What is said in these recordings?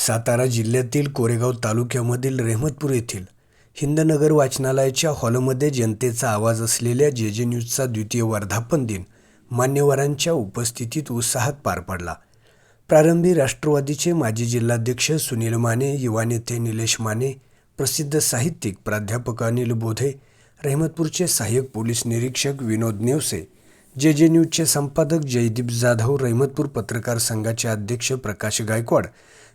सातारा जिल्ह्यातील कोरेगाव तालुक्यामधील रेहमतपूर येथील हिंदनगर वाचनालयाच्या हॉलमध्ये जनतेचा आवाज असलेल्या जे न्यूजचा द्वितीय वर्धापन दिन मान्यवरांच्या उपस्थितीत उत्साहात पार पडला। प्रारंभी राष्ट्रवादीचे माजी जिल्हाध्यक्ष सुनील माने, युवा नेते निलेश माने, प्रसिद्ध साहित्यिक प्राध्यापक अनिल बोधे, रेहमतपूरचे सहाय्यक पोलीस निरीक्षक विनोद नेवसे, जे न्यूजचे संपादक जयदीप जाधव, रेहमतपूर पत्रकार संघाचे अध्यक्ष प्रकाश गायकवाड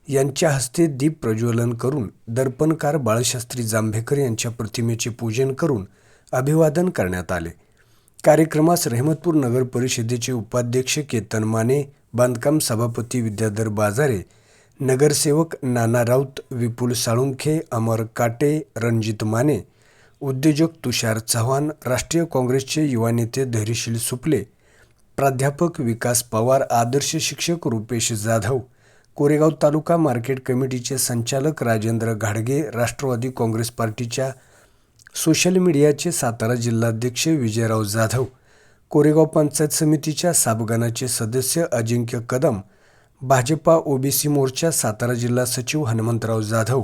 यांच्या हस्ते दीप प्रज्वलन करून दर्पणकार बाळशास्त्री जांभेकर यांच्या प्रतिमेचे पूजन करून अभिवादन करण्यात आले। कार्यक्रमास रेहमतपूर नगर परिषदेचे उपाध्यक्ष केतन माने, बांधकाम सभापती विद्याधर बाजारे, नगरसेवक नाना राऊत, विपुल साळुंखे, अमर काटे, रणजित माने, उद्योजक तुषार चव्हाण, राष्ट्रीय काँग्रेसचे युवा नेते धैर्यशील सुपले, प्राध्यापक विकास पवार, आदर्श शिक्षक रुपेश जाधव, कोरेगाव तालुका मार्केट कमिटीचे संचालक राजेंद्र घाडगे, राष्ट्रवादी काँग्रेस पार्टीच्या सोशल मीडियाचे सातारा जिल्हाध्यक्ष विजयराव जाधव, कोरेगाव पंचायत समितीच्या साबगणाचे सदस्य अजिंक्य कदम, भाजपा ओबीसी मोर्चा सातारा जिल्हा सचिव हनुमंतराव जाधव,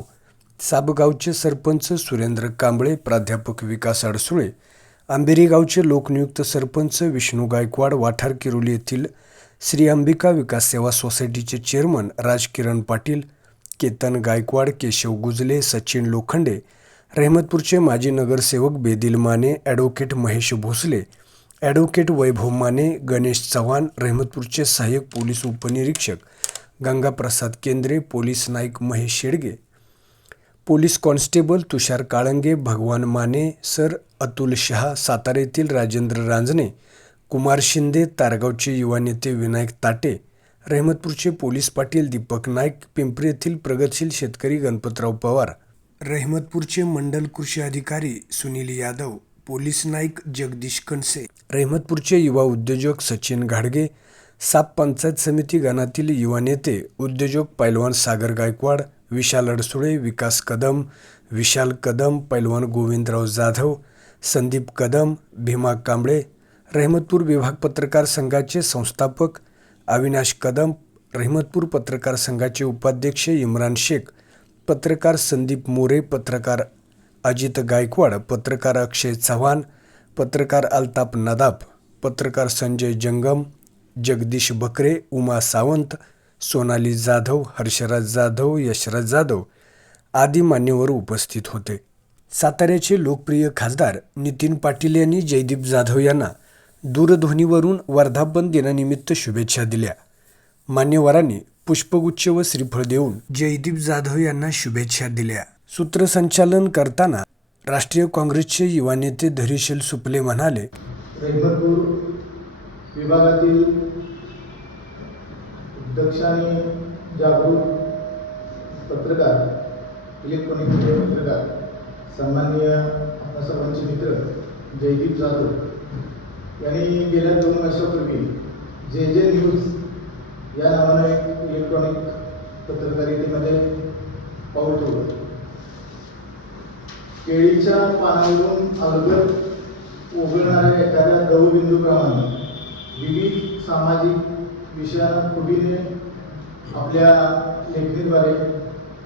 साबगावचे सरपंच सुरेंद्र कांबळे, प्राध्यापक विकास अडसुळे, आंबेरी गावचे लोकनियुक्त सरपंच विष्णू गायकवाड, वाठार किरोली येथील श्री अंबिका विकास सेवा सोसायटीचे चेअरमन राजकिरण पाटील, केतन गायकवाड, केशव गुजले, सचिन लोखंडे, रेहमतपूरचे माजी नगरसेवक बेदिल माने, ॲडव्होकेट महेश भोसले, ॲडव्होकेट वैभव माने, गणेश चव्हाण, रेहमतपूरचे सहाय्यक पोलीस उपनिरीक्षक Gangaprasad Kendre, police Naik Mahesh Shedge, police constable Tushar Kalange, Bhagwan Mane sir, Atul Shah, Satara येथील राजेंद्र रांजणे, कुमार शिंदे, तारगावचे युवा नेते विनायक ताटे, रेहमतपूरचे पोलीस पाटील दीपक नाईक, पिंपरी येथील प्रगतशील शेतकरी गणपतराव पवार, रेहमतपूरचे मंडल कृषी अधिकारी सुनील यादव, पोलीस नाईक जगदीश कणसे, रेहमतपूरचे युवा उद्योजक सचिन घाडगे, साप पंचायत समिती गणातील युवा नेते उद्योजक पैलवान सागर गायकवाड, विशाल अडसुळे, विकास कदम, विशाल कदम, पैलवान गोविंदराव जाधव, संदीप कदम, भीमा कांबळे, रेहमतपूर विभाग पत्रकार संघाचे संस्थापक अविनाश कदम, रेहमतपूर पत्रकार संघाचे उपाध्यक्ष इम्रान शेख, पत्रकार संदीप मोरे, पत्रकार अजित गायकवाड, पत्रकार अक्षय चव्हाण, पत्रकार अल्ताफ नदाफ, पत्रकार संजय जंगम, जगदीश बकरे, उमा सावंत, सोनाली जाधव, हर्षराज जाधव, यशराज जाधव आदी मान्यवर उपस्थित होते। साताऱ्याचे लोकप्रिय खासदार नितीन पाटील यांनी जयदीप जाधव यांना दूरध्वनीवरून वर्धापन दिनानिमित्त शुभेच्छा दिल्या। मान्यवरांनी पुष्पगुच्छ व श्रीफळ देऊन जयदीप जाधव यांना शुभेच्छा दिल्या। सूत्रसंचालन करताना राष्ट्रीय काँग्रेसचे युवा नेते धैर्यशील सुपले म्हणाले, रेहमतपूर विभागातील दक्ष आणि जागरूक पत्रकार, इलेक्ट्रॉनिक मीडिया पत्रकार, सन्माननीय आपल्या सर्वांचे मित्र जयदीप जाधव यांनी गेल्या 2 वर्षापूर्वी जे न्यूज या नावाने एक इलेक्ट्रॉनिक पत्रकारितेमध्ये पाऊल ठेवलं। केळीच्या पानावरून अलगद उगवणाऱ्या एखाद्या दवबिंदूप्रमाणे विविध सामाजिक विषयांना खुबीने आपल्या लेखणीद्वारे,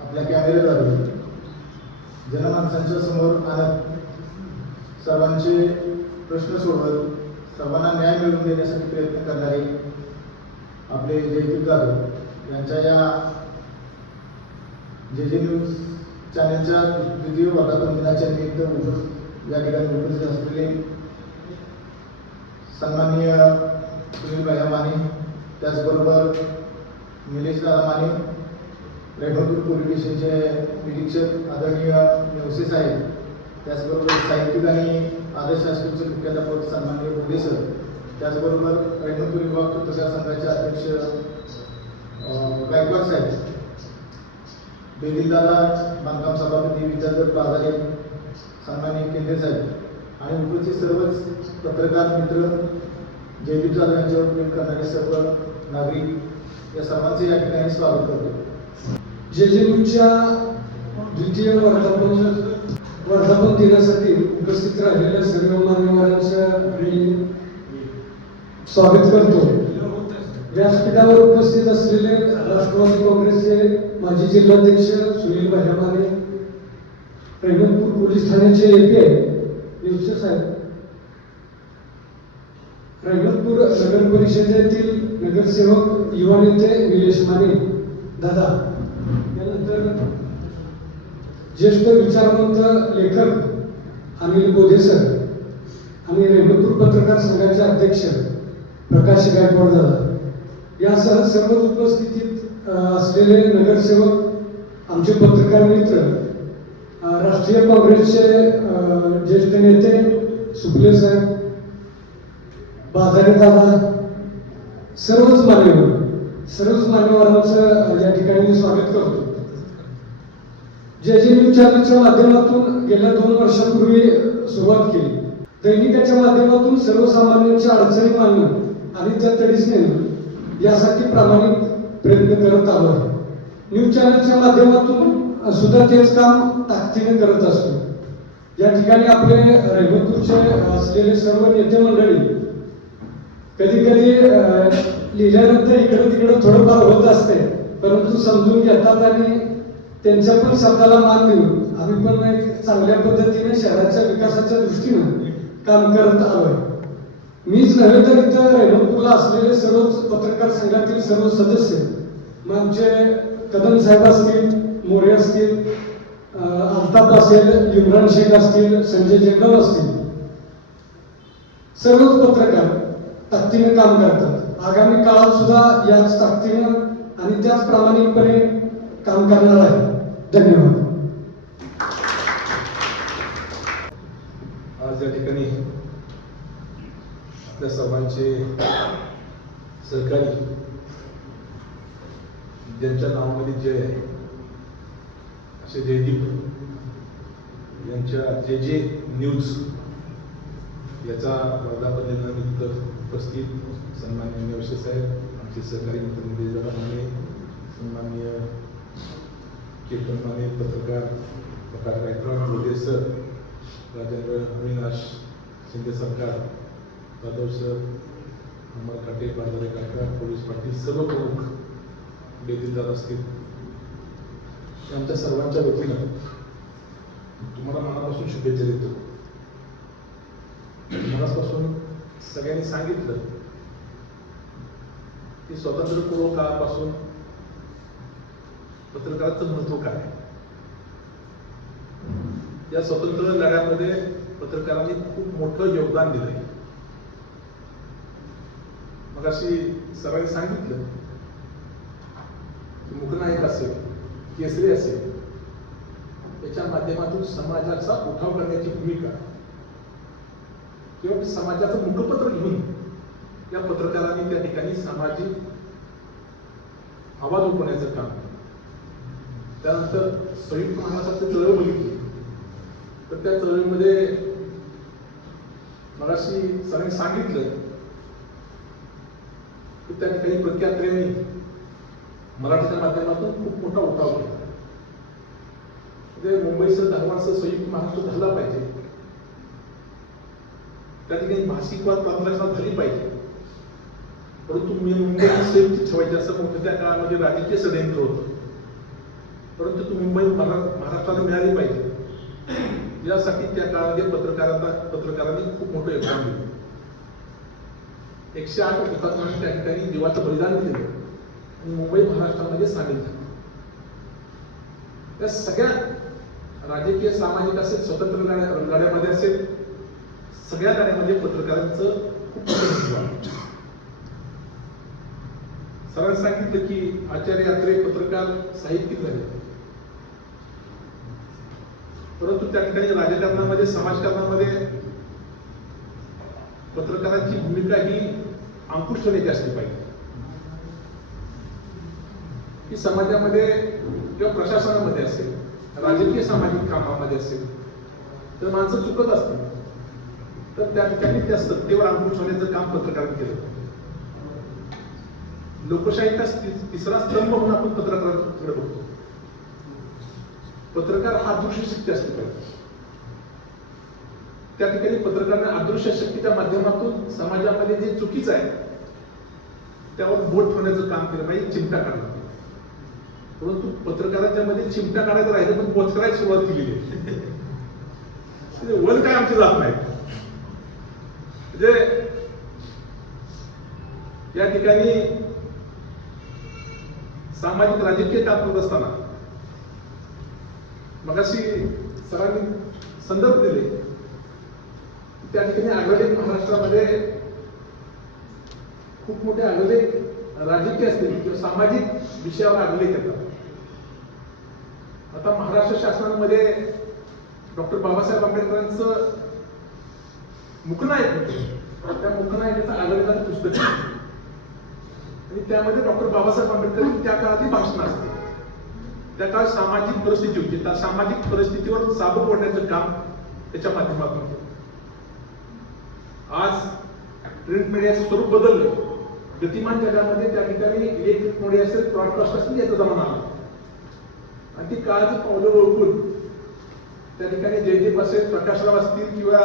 आपल्या कॅमेऱ्याद्वारे जनमानसांच्या समोर आणत सर्वांचे प्रश्न सोडवत सर्वांना न्याय मिळवून देण्यासाठी प्रयत्न करणारे आपले जयदीप जाधव यांच्या या जे न्यूज चॅनलच्या द्वितीय वर्धापन दिनाच्या निमित्त या ठिकाणी उपस्थित असलेले सन्माननीय सुनील माने, त्याचबरोबर निलेश माने, रेहमतपूर पोलीस स्टेशनचे निरीक्षक आदरणीय नेवसे साहेब, त्याचबरोबर साहित्यिक आणि आदर्श हायस्कूलचे मुख्याध्यापक सन्माननीय बोधे सर, त्याचबरोबर रेहमतपूर विभाग पत्रकार संघाचे अध्यक्ष गायकवाड साहेब, बेदिलदादा बांधकाम सभापती विद्याधर बाजारे, सन्माननीय केंद्रे साहेब आणि उपस्थित सर्वच पत्रकार मित्र, जयदीप जाधव यांच्यावर प्रेम करणारे सर्व नागरिक, या सर्वांचे या ठिकाणी स्वागत करतो। जे न्यूजच्या द्वितीय वर्धापन दिनासाठी उपस्थित राहिलेल्या सर्व मान्यवरांचं मी स्वागत करतो। व्यासपीठावर उपस्थित असलेले राष्ट्रवादी काँग्रेसचे माजी जिल्हाध्यक्ष सुनील भायमाने, रहिमतपूर पोलीस ठाण्याचे एपीआय निवसे साहेब, रहिमतपूर नगर परिषदेतील नगरसेवक युवा नेते निलेश माने दादा, यानंतर ज्येष्ठ विचारवंत लेखक अनिल बोधे सर आणि रहिमतपूर पत्रकार संघाचे अध्यक्ष प्रकाश गायकवाड दादा, यासह सर्वच उपस्थितीत असलेले नगरसेवक, आमचे पत्रकार मित्र, राष्ट्रीय काँग्रेसचे ज्येष्ठ नेते सुप्ले साहेब, बाजारे दादा, सर्वच मान्यवरांचं या ठिकाणी मी स्वागत करतो. जे न्यूज चॅनलच्या माध्यमातून गेल्या 2 वर्षापूर्वी सुरुवात केली. दैनिकाच्या माध्यमातून सर्वसामान्यांच्या अडचणी मांडणं आणि त्या तडीस नेणं यासाठी प्रामाणिक प्रयत्न करत आलो आहे. न्यूज चॅनलच्या माध्यमातून सुद्धा तेच काम ताकदीने करत असतो. या ठिकाणी आपले रहिमतपूरचे असलेले सर्व नेते मंडळी कधी कधी लिहिल्यानंतर इकडं तिकडं थोडंफार होत असते, परंतु समजून घेतात आणि त्यांच्या पण शब्दाला मान देऊन आम्ही पण एक चांगल्या पद्धतीने शहराच्या विकासाच्या दृष्टीनं काम करत आलोय. मीच नव्हे तर इथं रहिमतपूरला असलेले सर्वच पत्रकार संघातील सर्व सदस्य, मग आमचे कदम साहेब असतील, मोरे असतील, अल्ताफ असेल, इम्रान शेख असतील, संजय जंगम असतील, सर्वच पत्रकार ताकदीने काम करतात. आगामी काळात सुद्धा याच ताकदीनं आणि त्याच प्रामाणिकपणे काम करणार आहे. धन्यवाद. आज या ठिकाणी आपल्या सर्वांचे सहकारी, ज्यांच्या नावामध्ये जय आहे असे जयदीप यांच्या जे न्यूज याचा वर्धापन दिनानिमित्त उपस्थित सन्माननीय निवसे साहेब, आमचे सहकारी मित्र निलेश माने, सन्माननीय केतन माने, पत्रकार प्रकाश गायकवाड, बोधे सर, राजेंद्र अविनाश शिंदे सरकार, जाधव सर, अमर काटे, बाजारे काका, पोलीस पाटील, सर्व प्रमुख बेदिलदार असतील, आमच्या सर्वांच्या वतीनं तुम्हाला मनापासून शुभेच्छा देतो. मनापासून सगळ्यांनी सांगितलं की स्वातंत्र्यपूर्व काळापासून पत्रकाराचं महत्व काय. या स्वतंत्र लढ्यामध्ये पत्रकारांनी खूप मोठं योगदान दिलंय. मग अशी सर्वांनी सांगितलं की मुखनायक असेल, केसरी असेल, त्याच्या माध्यमातून समाजाचा उठाव करण्याची भूमिका किंवा समाजाचं मुखपत्र घेऊन या पत्रकारांनी त्या ठिकाणी सामाजिक आवाज उठवण्याचं काम. त्यानंतर संयुक्त महाराष्ट्राची चळवळ बघितली तर त्या चळवळीमध्ये मगाशी सरांनी सांगितलं की त्या ठिकाणी प्रख्यात्र्यांनी मराठीच्या माध्यमातून खूप मोठा उठाव केला. म्हणजे मुंबईसह धारवाडसह संयुक्त महाराष्ट्र झाला पाहिजे, त्या ठिकाणी भाषिक वाद प्रदर्शनात झाली पाहिजे, परंतु मुंबई संयुक्त ठेवायची असं मोठं त्या काळामध्ये राजकीय षडयंत्र होतं. परंतु ती मुंबई महाराष्ट्राला मिळाली पाहिजे यासाठी त्या काळामध्ये पत्रकारांनी खूप मोठं योगदान दिलं. 108 हुतात्म्यांनी त्या ठिकाणी जीवाचं बलिदान दिलं आणि मुंबई महाराष्ट्रामध्ये सामील झाली. त्या सगळ्या राजकीय, सामाजिक असेल, स्वतंत्र लढ्यामध्ये असेल, सगळ्या लढ्यामध्ये पत्रकारांचं खूप मोठं महत्व आहे. सरांनी सांगितलं की आचार्य यात्रे पत्रकार साहित्यिक झाले, परंतु त्या ठिकाणी राजकारणामध्ये, समाजकारणामध्ये पत्रकारांची भूमिका ही अंकुश ठेवण्याची असली पाहिजे. की समाजामध्ये किंवा प्रशासनामध्ये असेल, राजकीय सामाजिक कामामध्ये असेल, तर माणसं चुकत असतील तर त्या ठिकाणी त्या सत्तेवर अंकुश ठेवण्याचं काम पत्रकारांनी केलं. लोकशाहीचा तिसरा स्तंभ म्हणून आपण पत्रकारांकडे बघतो. पत्रकार हा अदृश्य शक्ती असली पाहिजे. त्या ठिकाणी पत्रकारांना अदृश्य शक्तीच्या माध्यमातून समाजामध्ये जे चुकीचं आहे त्यावर बोट ठेवण्याचं काम केलं पाहिजे, चिमटा काढला. परंतु पत्रकारांच्या मध्ये चिमटा काढायचं राहिलं पण पोचकारायला सुरुवात केलेली आहे. वर काय आमची जात नाही. म्हणजे या ठिकाणी सामाजिक राजकीय काम करत असताना मगाशी सरांनी संदर्भ दिले, त्या ठिकाणी आघाडी महाराष्ट्रामध्ये खूप मोठे आघाडी राजकीय असतील किंवा सामाजिक विषयावर आघाडी करतात. आता महाराष्ट्र शासनामध्ये डॉक्टर बाबासाहेब आंबेडकरांचं मुकनायक, त्या मुकनायकाचं आघाडीदार पुस्तक आहे. आणि त्यामध्ये डॉक्टर बाबासाहेब आंबेडकर त्या काळातली भाषण असते. त्या काळात सामाजिक परिस्थिती होती, त्या सामाजिक परिस्थितीवर साबण ओढण्याचं काम त्याच्या माध्यमातून होतं. आज प्रिंट मीडियाचं स्वरूप बदललं. गतिमान जगामध्ये त्या ठिकाणी इलेक्ट्रिक मीडिया असेल, ब्रॉडकास्ट असेल, याचा जमाना आला. आणि ती काळाची पावलं ओळखून त्या ठिकाणी जयदीप असेल, प्रकाशराव असतील किंवा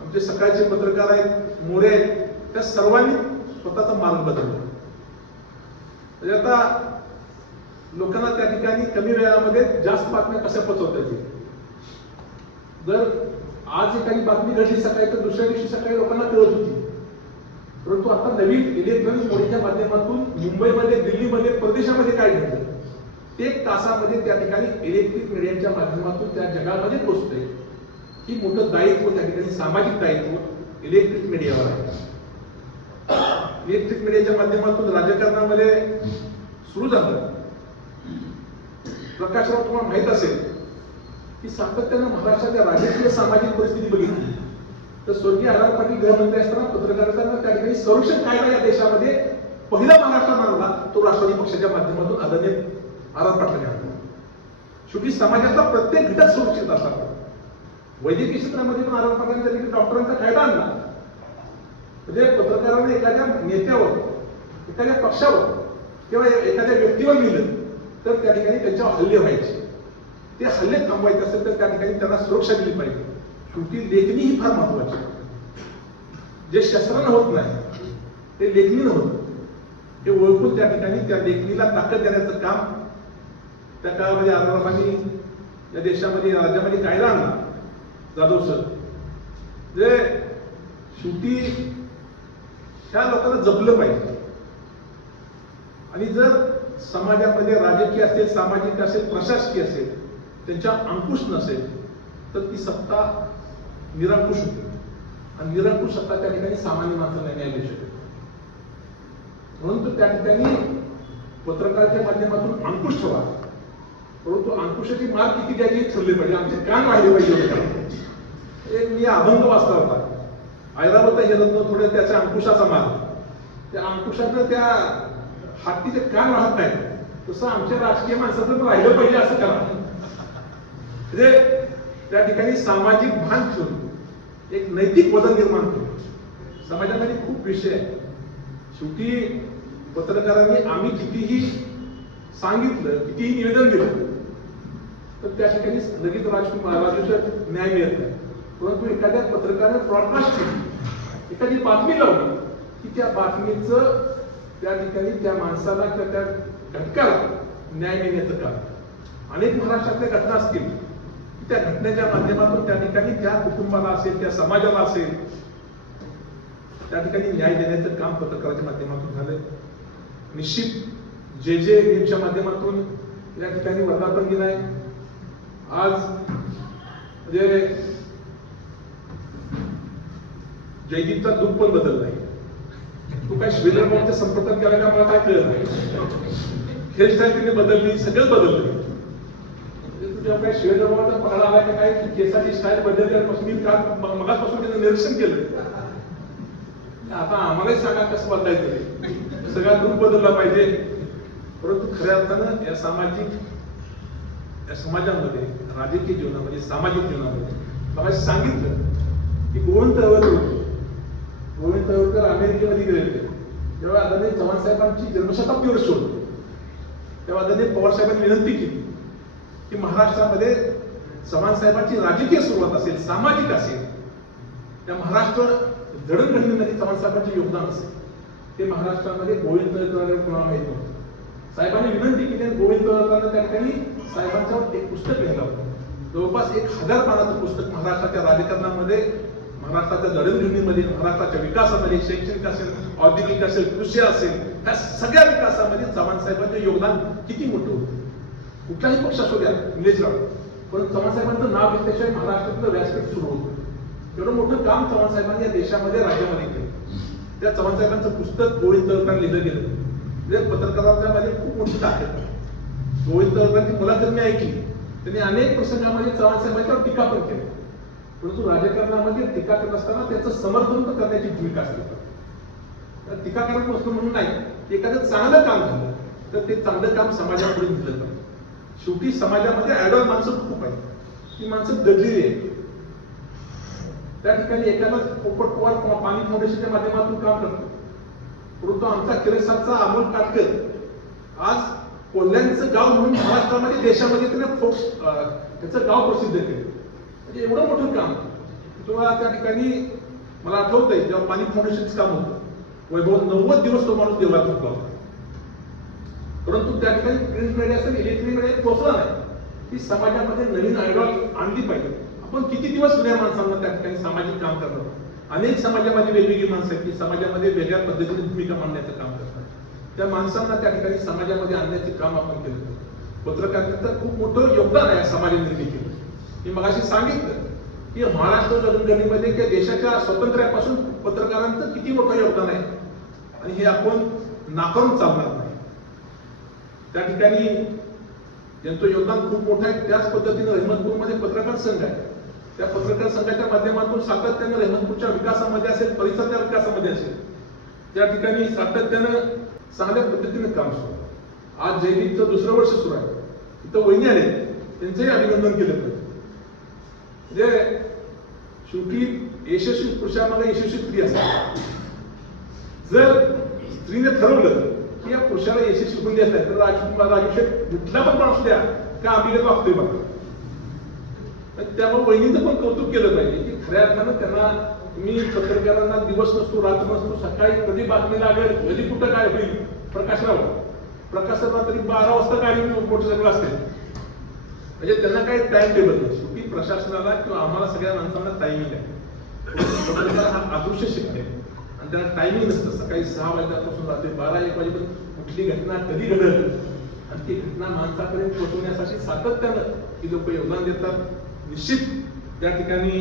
आमचे सकाळचे पत्रकार आहेत, मोरे आहेत, त्या सर्वांनी स्वतःचा मार्ग बदलला. म्हणजे आता लोकांना त्या ठिकाणी कमी वेळामध्ये जास्त बातम्या कशा पोहोचवता येतील. जर आज एखादी बातमी घडली सकाळी तर दुसऱ्या दिवशी सकाळी लोकांना कळत होती. परंतु आता नवीन इलेक्ट्रॉनिक मीडियाच्या माध्यमातून मुंबईमध्ये, दिल्लीमध्ये, प्रदेशामध्ये काय घडलं ते तासामध्ये त्या ठिकाणी इलेक्ट्रिक मीडियाच्या माध्यमातून त्या जगामध्ये पोहोचतंय. ही मोठं दायित्व त्या ठिकाणी सामाजिक दायित्व इलेक्ट्रिक मीडियावर आहे. इलेक्ट्रिक मीडियाच्या माध्यमातून राजकारणामध्ये सुरू झालं. प्रकाशराव तुम्हाला माहित असेल की सातत्यानं महाराष्ट्राच्या राजकीय सामाजिक परिस्थिती बघितली तर स्वर्गीय आर पाटील गृहमंत्री असताना पत्रकारांना त्या ठिकाणी संरक्षण कायदा या देशामध्ये पहिला महाराष्ट्रात आणला, तो राष्ट्रवादी पक्षाच्या माध्यमातून आदरणीय आर पाटलांनी आणला. शेवटी समाजाचा प्रत्येक घटक सुरक्षित असतात. वैद्यकीय क्षेत्रामध्ये पण आर पाटलांनी त्या ठिकाणी डॉक्टरांचा कायदा आणला. म्हणजे पत्रकारांना एखाद्या नेत्यावर, एखाद्या पक्षावर किंवा एखाद्या व्यक्तीवर लिहिलं तर त्या ठिकाणी त्यांच्यावर हल्ले व्हायचे. ते हल्ले थांबवायचे असेल तर त्या ठिकाणी त्यांना सुरक्षा दिली पाहिजे. शेवटी लेखणी ही फार महत्वाची. जे शस्त्रानं होत नाही ते लेखणीनं होतं. हे ओळखून त्या ठिकाणी त्या लेखणीला ताकद देण्याचं काम त्या काळामध्ये आरबाबांनी या देशामध्ये, राज्यामध्ये कायदा आणला, जाधव सर. जे शेवटी ह्या लोकांना जपलं पाहिजे. आणि जर समाजामध्ये राजकीय असेल, सामाजिक असेल, प्रशासकीय असेल, त्यांच्या अंकुश नसेल तर ती सत्ता निरंकुश होते. आणि निरंकुश सत्ता त्या ठिकाणी सामान्य माणसाला न्याय देऊ शकते. म्हणून त्या ठिकाणी पत्रकाराच्या माध्यमातून अंकुश ठेवा. परंतु अंकुशाची मार किती द्यायची ठरले पाहिजे. आमचे कान वाढले पाहिजे. एक मी अभंग वाचला होता, ऐरावत हे रत्न थोडे त्याच्या अंकुशाचा मार. त्या अंकुशाचं त्या हत्तीचे कान वाहत नाहीत तसं आमच्या राजकीय माणसाचं राहिलं पाहिजे असं करा. म्हणजे त्या ठिकाणी सामाजिक भान ठेवून एक नैतिक बदल निर्माण करून. समाजामध्ये खूप विषय आहे. शेवटी पत्रकारांनी आम्ही कितीही सांगितलं, कितीही निवेदन दिलं तर त्या ठिकाणी लगेच राजकीय न्याय मिळत नाही. परंतु एखाद्या पत्रकाराने ब्रॉडकास्ट केली, एखादी बातमी लावली की त्या बातमीचं त्या ठिकाणी त्या माणसाला किंवा त्या घटकाला न्याय मिळण्याचं काम. अनेक महाराष्ट्रातल्या घटना असतील की त्या घटनेच्या माध्यमातून त्या ठिकाणी त्या कुटुंबाला असेल, त्या समाजाला असेल, त्या ठिकाणी न्याय देण्याचं काम पत्रकाराच्या माध्यमातून झालं. निश्चित जे न्यूजच्या माध्यमातून या ठिकाणी वर्धापन दिन आहे. आज म्हणजे जयदीपचा लुक पण बदलला आहे. तू काय शिवेंद्र पवारच्या संपर्कात गेला का मला काय कळत नाही. हेअरस्टाईल तिने बदलली, सगळं बदललं. तुझ्या काय शिवेंद्र पवारचा पगडा आला का काय, केसाची स्टाईल बदलल्यापासून मी काल मगाचपासून त्याचं निरीक्षण केलं. आता आम्हालाही सांगा कसं बदलायचं. सगळा लुक बदलला पाहिजे. परंतु खऱ्या अर्थानं या समाजामध्ये, राजकीय जीवनामध्ये, सामाजिक जीवनामध्ये मला सांगितलं की गोविंद तळवलकर अमेरिकेमध्ये गेले होते. तेव्हा आदरणीय चव्हाण साहेबांची जन्मशताब्दी वर्ष होती. तेव्हा आदरणीय पवार साहेबांनी विनंती केली की महाराष्ट्रामध्ये चव्हाण साहेबांची राजकीय सुरुवात असेल, सामाजिक असेल, त्या महाराष्ट्र जडणघडणीमध्ये चव्हाण साहेबांचे योगदान असेल. ते महाराष्ट्रामध्ये गोविंद तळवलकर कोणाला माहित नव्हतं. साहेबांनी विनंती केली आणि गोविंद तळकरांना त्या ठिकाणी साहेबांच्यावर एक पुस्तक लिहिलं होतं. जवळपास 1000 पानाचं पुस्तक महाराष्ट्राच्या राजकारणामध्ये, महाराष्ट्राच्या जडणघडणीमध्ये, महाराष्ट्राच्या विकासामध्ये, शैक्षणिक असेल, औद्योगिक असेल, कृषी असेल, ह्या सगळ्या विकासामध्ये चव्हाण साहेबांचे योगदान किती मोठं होतं. कुठलाही पक्ष असू द्या निलेशराव, पण चव्हाण साहेबांचं नाव घेतल्याशिवाय महाराष्ट्रातलं व्यासपीठ सुरू होतं. एवढं मोठं काम चव्हाण साहेबांनी या देशामध्ये, राज्यामध्ये केलं. त्या चव्हाण साहेबांचं पुस्तक गोविंद तळकरांना लिहिलं गेलं. म्हणजे पत्रकारांच्या मध्ये खूप मोठी ताकद आहे. गोविंद तळकरांची मुलाखत मी ऐकली. त्यांनी अनेक प्रसंगामध्ये चव्हाण साहेबांच्यावर टीका पण केली, परंतु राजकारणामध्ये टीका करत असताना त्याचं समर्थन तर करण्याची भूमिका असते. टीका करत नसतो म्हणून नाही, एखादं चांगलं काम झालं तर ते चांगलं काम समाजापुढे दिलं जातं. शेवटी समाजामध्ये आयडॉल माणसं खूप आहेत, ती माणसं दडलेली आहेत. त्या ठिकाणी एखादा पोपट पवार पाणी फाउंडेशनच्या माध्यमातून काम करतो, परंतु आमचा केरसाचा अमोल काटकर आज कोल्ह्यांचं गाव म्हणून महाराष्ट्रामध्ये, देशामध्ये त्याचं गाव प्रसिद्ध केलं. म्हणजे एवढं मोठं काम. तुम्हाला त्या ठिकाणी मला आठवतंय जेव्हा पाणी फाउंडेशनचं काम होतं, वैभव 90 दिवस तो माणूस देवळात झोपला होता, परंतु त्या ठिकाणी प्रिंट मीडिया असेल, इलेक्ट्रिक मीडिया पोहोचला नाही. ती समाजामध्ये नवीन आयडॉल आणली पाहिजे. आपण किती दिवस जुन्या माणसांना त्या ठिकाणी सामाजिक काम करतो. अनेक समाजामध्ये वेगवेगळी माणसं आहेत की समाजामध्ये वेगळ्या पद्धतीने भूमिका मांडण्याचं काम करतात. त्या माणसांना त्या ठिकाणी समाजामध्ये आणण्याचे काम आपण केलं. पत्रकारितेचं खूप मोठं योगदान आहे समाज निर्मितीत. मी मगाशी सांगितलं की महाराष्ट्र जडणघडणीमध्ये किंवा देशाच्या स्वातंत्र्यापासून पत्रकारांचं किती मोठं योगदान आहे आणि हे आपण नाकारून चालणार नाही. त्या ठिकाणी ज्यांचं योगदान खूप मोठं आहे त्याच पद्धतीने रहमतपूरमध्ये पत्रकार संघ आहे. त्या पत्रकार संघाच्या माध्यमातून सातत्यानं रहमतपूरच्या विकासामध्ये असेल, परिसराच्या विकासामध्ये असेल, त्या ठिकाणी सातत्यानं चांगल्या पद्धतीने काम सुरू आहे. आज जयदीपचं 2रं वर्ष सुरू आहे. इथं वहिनी आले, त्यांचंही अभिनंदन केलं पाहिजे. म्हणजे शेवटी यशस्वी पुरुषामध्ये यशस्वी स्त्री असते. जर स्त्रीने ठरवलं की या पुरुषाला यशस्वी होऊन द्यायचं आहे तर राजूशेठ कुठला पण माणूस द्या का अभिगत वागतोय बघा. त्यामुळे वहिनीचं पण कौतुक केलं पाहिजे की खऱ्या अर्थानं त्यांना, मी पत्रकारांना दिवस नसतो, रात्र नसतो, सकाळी कधी बातमी लागेल, कधी कुठं काय होईल, प्रकाशराव तरी 12 वाजता गाडी मोटरसायकल असते. म्हणजे त्यांना काही टाइम टेबल नाही. शेवटी प्रशासनाला किंवा आम्हाला सगळ्या माणसांना टायमिंग आहे. पत्रकार हा अदृश्य शिकते आणि त्याला टायमिंग नसतं. सकाळी 6 वाजल्यापासून रात्री 12-1 वाजेपर्यंत कुठली घटना कधी घडत आणि ती घटना माणसापर्यंत पोहोचवण्यासाठी सातत्यानं ती लोक योगदान देतात. निश्चित त्या ठिकाणी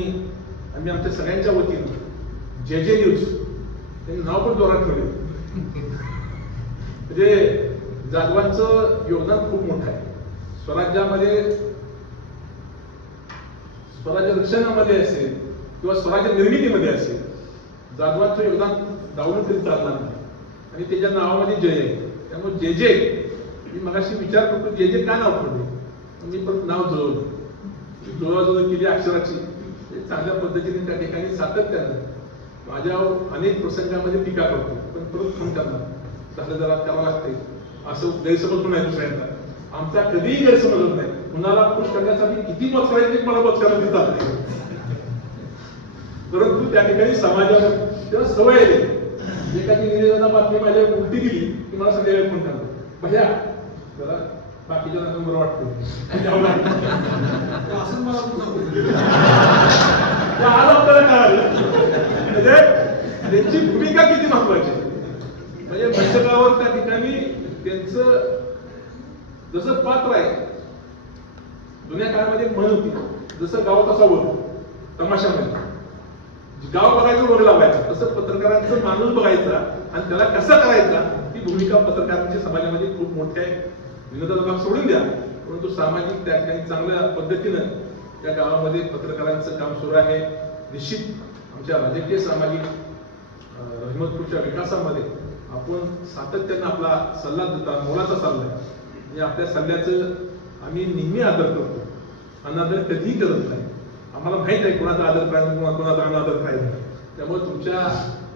आम्ही आमच्या सगळ्यांच्या वतीनं जे न्यूज त्यांनी नाव पण जोरात ठेवले. म्हणजे जाधवांचं योगदान खूप मोठं आहे. स्वराज्यामध्ये, स्वराज्य रक्षणामध्ये असेल किंवा स्वराज्य निर्मितीमध्ये असेल, जाधवांचं योगदान डावलून तरी चालणार नाही. आणि त्याच्या नावामध्ये जय आहे. त्यामुळे जे मी मगाशी विचार करतो जे काय नाव ठेवले, मी परत नाव जुळवाजुळव केली अक्षराची. चांगल्या पद्धतीने त्या ठिकाणी सातत्यानं माझ्यावर अनेक प्रसंगामध्ये टीका करतो, पण परत फोन करणार झालं जरा करावं लागते. असं गैरसमज पण नाही दुसऱ्यांचा. आमचा कधीही गैरसमज होत नाही. कुणाला खुश करण्यासाठी किती बक्षायचे मला बक्षायला देतात नाही, परंतु त्या ठिकाणी समाजाला तेव्हा सवय आली. एखादी निवेदना बातमी माझ्या उलटी दिली की मला संध्याकाळी फोन करणार, भैया जरा बाकीच्या बरं वाटतं असं मला आज आपल्याला कळालं. म्हणजे त्यांची भूमिका किती महत्वाची. म्हणजे मंचकावर त्या ठिकाणी त्यांचं जसं पात्र आहे. जुन्या काळामध्ये म्हण होती, जसं गाव तसा वर तमाशामध्ये गाव बघायचं वर लावायचं, तसं पत्रकारांचं माणूस बघायचा आणि त्याला कसा करायचा ही भूमिका पत्रकारांची समाजामध्ये खूप मोठी आहे. विनोदाचा भाग सोडून द्या, परंतु सामाजिक त्या ठिकाणी चांगल्या पद्धतीनं त्या गावामध्ये पत्रकारांचं काम सुरू आहे. निश्चित आमच्या राजकीय सामाजिक रहमतपूरच्या विकासामध्ये आपण सातत्यानं आपला सल्ला देता, मोलाचा सल्ला आहे. म्हणजे आपल्या सल्ल्याचं आम्ही नेहमी आदर करतो, अनादर कधीही करत नाही. आम्हाला माहित आहे कोणाचा आदर करायचा, कोणाचा अनादर करायचा. त्यामुळे तुमच्या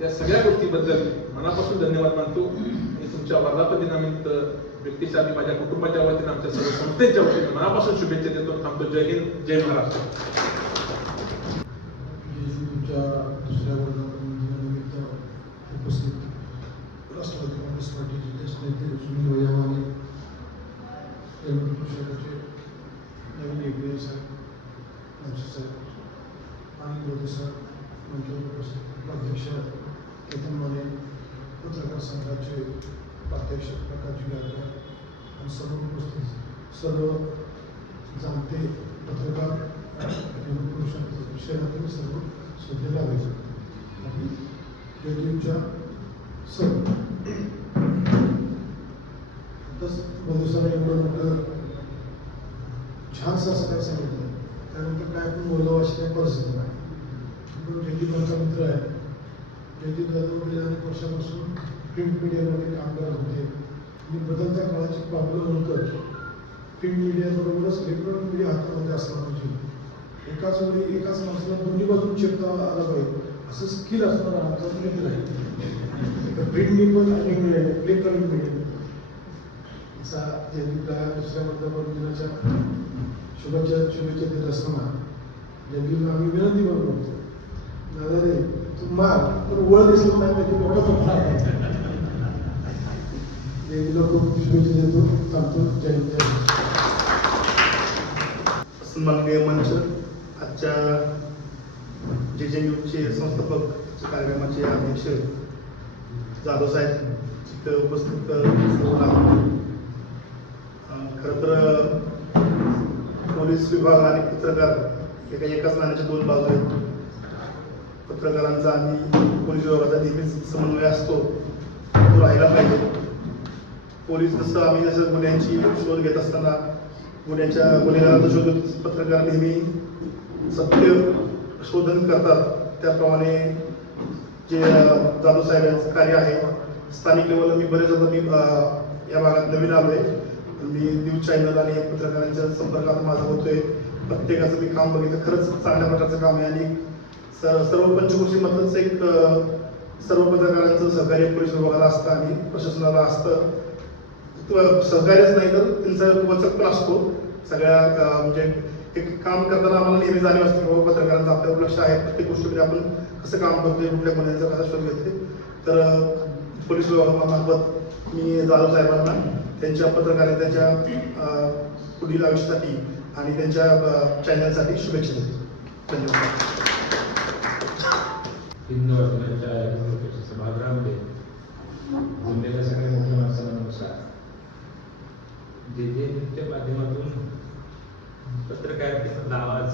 या सगळ्या गोष्टीबद्दल मनापासून धन्यवाद मानतो. आणि तुमच्या वर्धापन दिनानिमित्त व्यक्तीच्या आणि माझ्या कुटुंबाच्या वतीनं, आमच्या सर्व संस्थेच्या वतीनं मनापासून शुभेच्छा देतो. थांबतो. जय हिंद, जय महाराष्ट्र. तुमच्या 2ऱ्या वर्धापन दिनानिमित्त उपस्थित राष्ट्रवादी काँग्रेस पार्टीचे ज्येष्ठ नेते सुनील वैयावानी परिषदेचे नवीन APS साहेब MC साहेब आणि मोदी साहेब मंत्री उपस्थित अध्यक्ष केतन माने पत्रकार संघाचे उपाध्यक्ष प्रकाशजी गायकवाड आणि सर्व उपस्थित सर्व जाणते पत्रकार शहरातील सर्व श्रद्धेला आणि JDUच्या सर्व आताच बदुसाला एवढं मोठं छानसं असं काय सांगितलं त्यानंतर काय आपण बोलावं अशी काही परिस्थिती नाही पण जयदीप आमचा मित्र आहे. जयदीप जाधव गेल्या अनेक वर्षापासून प्रिंट मीडियामध्ये काम करत होते आणि बदलत्या काळाची प्रॉब्लेम नंतर प्रिंट मीडियाबरोबरच इलेक्ट्रॉनिक मीडिया हातामध्ये असला पाहिजे. एकाच वेळी एकाच माणसाला दोन्ही बाजून चेपता आला पाहिजे असं स्किल असणारा आमचा मित्र आहे. प्रिंट मीडिया आणि इलेक्ट्रॉनिक मीडिया असा जयदीपला दुसऱ्या मतदार दिनाच्या शुभेच्छा देत असताना जयदीपला आम्ही विनंती करतो दादा रे तू मार पण वळ दिसलं नाही पाहिजे एवढा तो मार जयदीपला खूप शुभेच्छा देतो. थांबतो. जय जय. सन्माननीय मंच आजच्या JJUचे संस्थापक कार्यक्रमाचे अध्यक्ष जाधव साहेब इथं उपस्थित सर्व खरं तर पोलीस विभाग आणि पत्रकार एकाच नाण्याच्या दोन बाजू आहेत. पत्रकारांचा आणि पोलीस विभागाचा नेहमीच समन्वय असतो तो राहायला पाहिजे. पोलीस जसं गुन्ह्यांची शोध घेत असताना गुन्हेगाराचा शोध घेत पत्रकार नेहमी सत्य शोधन करतात. त्याप्रमाणे जे जाधव साहेब यांचं कार्य आहे स्थानिक लेवलला मी बरेच आता मी या भागात नवीन आलो आहे. मी न्यूज चॅनल आणि पत्रकारांच्या संपर्कात माझा होतोय. प्रत्येकाचं मी काम बघितलं खरंच चांगल्या प्रकारचं काम आहे आणि सर्व पंचकृषीमधलंच एक सर्व पत्रकारांचं सहकार्य पोलीस विभागाला असतं आणि प्रशासनाला असतं. सहकार्यच नाही तर त्यांचा वचक पण असतो. सगळ्या म्हणजे एक काम करताना आम्हाला नेहमी जाणीव असते बाबा पत्रकारांचं आपल्यावर लक्ष आहे. प्रत्येक गोष्टीमध्ये आपण कसं काम करतोय कुठल्या गुन्ह्यांचा कसा शोध घेतोय. तर पोलीस विभागामार्फत मी जाधव साहेबांना त्यांच्या पत्रकारितेच्या पुढील आयुष्यासाठी आणि त्यांच्या चॅनलसाठी शुभेच्छा देतो. धन्यवाद. हिंदू वर्तमानाच्या सभागृहामध्ये जमलेल्या सगळ्या मोठ्या माणसांना नमस्कार. JJUच्या माध्यमातून पत्रकारितेचा आवाज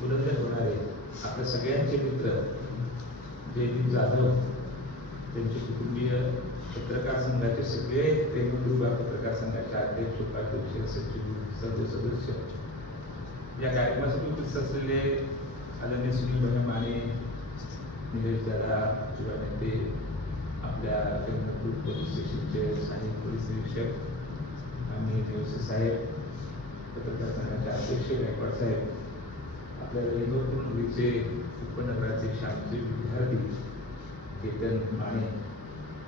बुलंद होणारे आपल्या सगळ्यांचे मित्र जयदीप जाधव त्यांचे कुटुंबीय पत्रकार संघाचे सगळे प्रेमगुरुबा पत्रकार संघाचे अध्यक्ष उपाध्यक्ष सचिव सदस्य या कार्यक्रमासाठी उपस्थित असलेले आदरणीय सुनील भाई माने निलेश दादा किंवा नेते आपल्या पोलीस स्टेशनचे स्थानिक पोलीस निरीक्षक आणि देवसे साहेब पत्रकार संघाचे अध्यक्ष गायकवाड साहेब आपल्या रेल्वेचे उपनगराचे शाळेचे विद्यार्थी केतन माने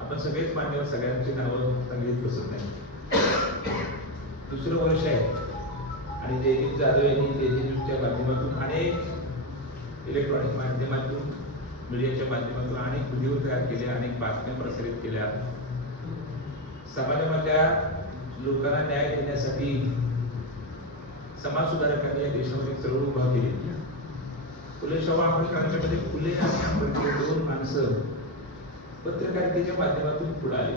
आपण सगळेच मान्यवर सगळ्यांची नावं सांगितली बसत नाही. दुसरं वर्ष आहे आणि जयदीप जाधव यांनी JJUच्या माध्यमातून अनेक इलेक्ट्रॉनिक माध्यमातून मीडियाच्या माध्यमातून अनेक व्हिडिओ तयार केल्या अनेक बातम्या प्रसारित केल्या. समाजाच्या लोकांना न्याय देण्यासाठी समाजसुधारकांनी या देशामध्ये चळवळ उभा केली. फुले शाहू आंबेडकरांच्यामध्ये फुले आणि आंबेडकर दोन माणसं पत्रकारितेच्या माध्यमातून पुढे आली.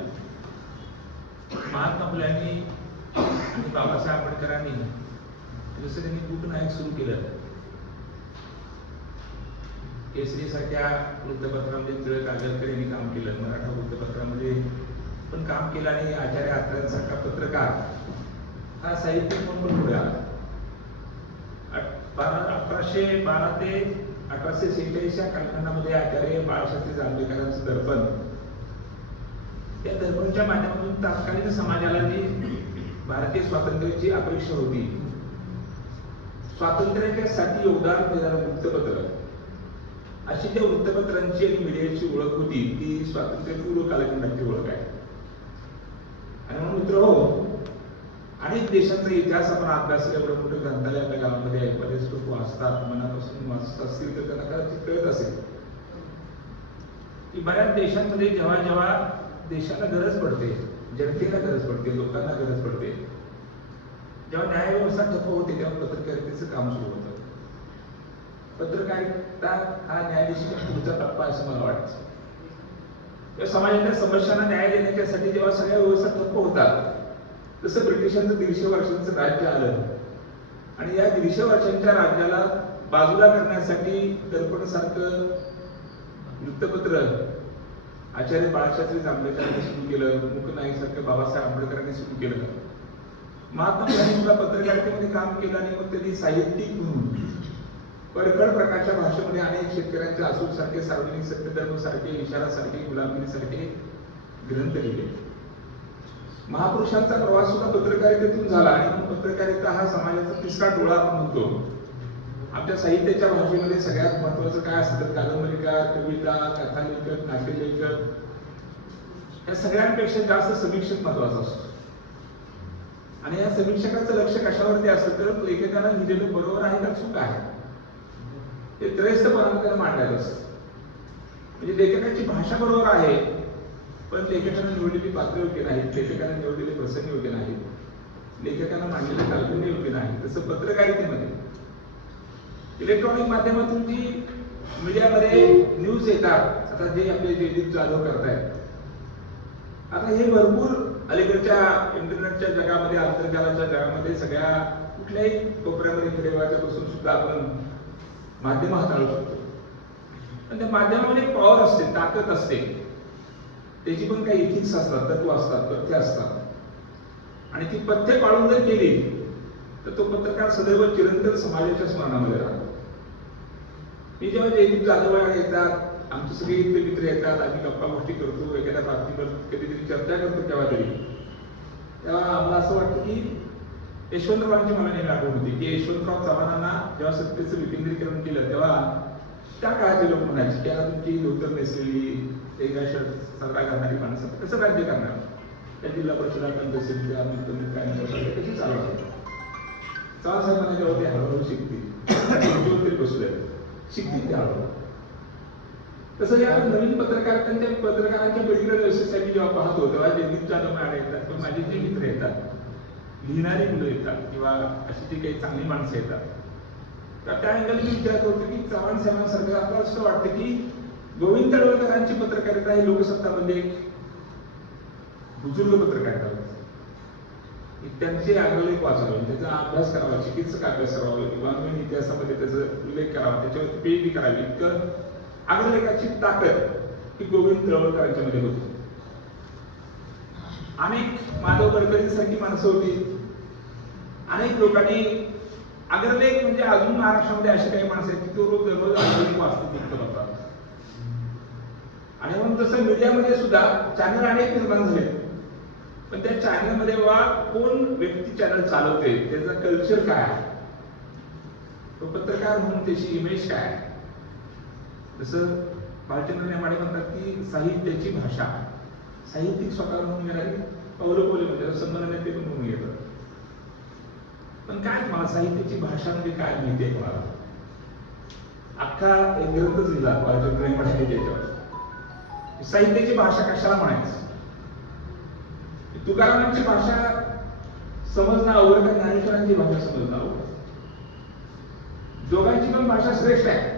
महात्मा फुल्यांनी आणि बाबासाहेब आंबेडकरांनी जसं त्यांनी गुटनायक सुरू केलं. केसरी सारख्या वृत्तपत्रामध्ये टिळक आगरकर यांनी काम केलं. मराठा वृत्तपत्रामध्ये पण काम केलं आणि आचार्य आत्र्यांसारखा पत्रकार हा साहित्य म्हणून पुढे आला. 1812 ते 1846 या कालखंडामध्ये आचार्य बाळशास्त्री जांभेकरांचं दर्पण या दर्पणच्या माध्यमातून तत्कालीन समाजाला जी भारतीय स्वातंत्र्याची अपेक्षा होती स्वातंत्र्यासाठी योगदान देणारं वृत्तपत्र अशी त्या वृत्तपत्रांची आणि मीडियाची ओळख होती ती स्वातंत्र्यपूर्व कालखंडाची ओळख आहे. आणि म्हणून मित्र हो अनेक देशांचा इतिहास आपण अभ्यास एवढं मोठं ग्रंथालय आपल्या गावामध्ये आहे. बरेच लोक वाचतात मनापासून वाचत असतील तर त्यांना कदाचित कळत असेल की बऱ्याच देशांमध्ये जेव्हा जेव्हा देशाला गरज पडते जनतेला गरज पडते लोकांना गरज पडते जेव्हा न्यायव्यवस्था ठप्प होते तेव्हा पत्रकारितेचं काम सुरू होतं. पत्रकारिता हा न्यायाधीशाचा पुढचा टप्पा असं मला वाटतं. या समाजाच्या समस्यांना न्याय देण्याच्यासाठी जेव्हा सगळ्या व्यवस्था ठप्प होतात, तसं ब्रिटिशांचं 150 वर्षांचं राज्य आलं आणि या 150 वर्षांच्या राज्याला बाजूला करण्यासाठी दर्पणसारखं वृत्तपत्र आचार्य बाळशास्त्री जांभेकरांनी सुरू केलं, मुकुंद नाईक सारखं बाबासाहेब आंबेडकरांनी सुरू केलं. महात्मा फुलेंनी सुद्धा पत्रकारितेमध्ये काम केलं आणि मग त्यांनी साहित्यिक म्हणून परखड प्रकारच्या भाषेमध्ये अनेक शेतकऱ्यांच्या असूर सारखे, सार्वजनिक सत्यधर्म सारखे, इशारासारखे, गुलामगिरीसारखे ग्रंथ लिहिले. महापुरुषांचा प्रवास सुद्धा पत्रकारितेतून झाला आणि मग पत्रकारिता हा समाजाचा तिसरा डोळा आपण म्हणतो. आमच्या साहित्याच्या भाषेमध्ये सगळ्यात महत्वाचं काय असतं तर कादंबरीकार, कविता, कथालेखक, नाट्यलेखक या सगळ्यांपेक्षा जास्त समीक्षक महत्वाचा असतो. आणि या समीक्षकाचं लक्ष कशावरती असतं तर लेखकानं लिहिलेलं बरोबर आहे का चूक आहे ते त्रयस्थपणाने त्याला मांडायचं असतं. म्हणजे लेखकाची भाषा बरोबर आहे पण लेखकानं निवडलेली पात्र योग्य नाहीत, लेखकानं निवडलेले प्रसंग योग्य नाहीत, लेखकानं मांडलेले काल्पनिक योग्य नाही. तसं पत्रकारितेमध्ये इलेक्ट्रॉनिक माध्यमातून जी मीडियामध्ये न्यूज येतात, आता जे आपले जयदीप जाधव करतायत, आता हे भरपूर अलीकडच्या इंटरनेटच्या जगामध्ये, आंतरजालाच्या जगामध्ये सगळ्या कुठल्याही कोपऱ्यामध्ये फिरवायच्यापासून सुद्धा आपण माध्यम हाताळू शकतो. पण त्या माध्यमामध्ये एक पॉवर असते, ताकद असते, त्याची पण काही इथिक्स असतात, तत्व असतात, पथ्य असतात आणि ती पथ्य पाळून जर केली तर तो पत्रकार सदैव चिरंतन समाजाच्या स्मरणामध्ये राहतो. मी जेव्हा जयदीप जाधव येतात, आमचे सगळे इथले मित्र येतात, आम्ही गप्पा गोष्टी करतो, एखाद्या बाबतीवर कधीतरी चर्चा करतो केव्हा तरी, तेव्हा आम्हाला असं वाटतं की यशवंतरावांची मला नेहमी आठवण होती की यशवंतराव चव्हाणांना जेव्हा सत्तेचं विकेंद्रीकरण केलं तेव्हा त्या काळाचे लोक म्हणायचे की आता तुमची धोतर नेसलेली वेगळ्या शर्ट सरला घालणारी माणसं कसं राज्य करणार, त्या जिल्हा परिषदा तहसील काय कशी चालवणार. चव्हाण साहेबांना जेव्हा ते हळूहळू शिकतील बसले शिकतील ते हळूहळू. तसं या नवीन पत्रकारांच्या पिढीकडे व्यवस्थेसाठी जेव्हा पाहतो तेव्हा जयदीप जाधव मॅडम येतात किंवा माझे जे मित्र येतात, लिहिणारी मुलं येतात किंवा अशी जी काही चांगली माणसं येतात, तर त्या अँगल मी विचार करतो की चव्हाण साहेबांसारखं आपल्याला असं वाटतं की गोविंद तळवलकरांची पत्रकारिता ही लोकसत्तामध्ये एक बुजुर्ग पत्रकारिता होती. त्यांचे आग्रलेख वाचावे, त्याचा अभ्यास करावा, चिकित्सक अभ्यास करावा किंवा नवीन इतिहासामध्ये त्याचा उल्लेख करावा, त्याच्यावरती पीएचडी करावी, इतकं आग्रलेखाची ताकद ही गोविंद तळवलकरांच्या मध्ये होती. अनेक माधव गडकरींसारखी माणसं होती, अनेक लोकांनी आग्रलेख म्हणजे अजून महाराष्ट्रामध्ये अशी काही माणसं आहेत की तो रोज दररोज आग्रलेख वाचतात इतकं बघतात. आणि म्हणून तसं मीडियामध्ये सुद्धा चॅनल अनेक निर्माण झाले, पण त्या चॅनलमध्ये कोण व्यक्ती चॅनल चालवते, त्याचा कल्चर काय आहे, तो पत्रकार म्हणून त्याची इमेज काय आहे. जसं भालचंद्र नेमाडे म्हणतात की साहित्याची भाषा, साहित्यिक स्वतः म्हणून घेणारी पौलं बोले म्हणजे संबंध ते पण म्हणून घेतात. पण काय मला साहित्याची भाषा म्हणजे काय माहिती आहे तुम्हाला, अख्खा एक ग्रंथच लिहिला भालचंद्र नेमाडे त्याच्यावर साहित्याची भाषा कशाला म्हणायचं. तुकारामांची भाषा समजणं अवघड का ज्ञानेश्वरांची भाषा समजणं अवघड. दोघांची पण भाषा श्रेष्ठ आहे.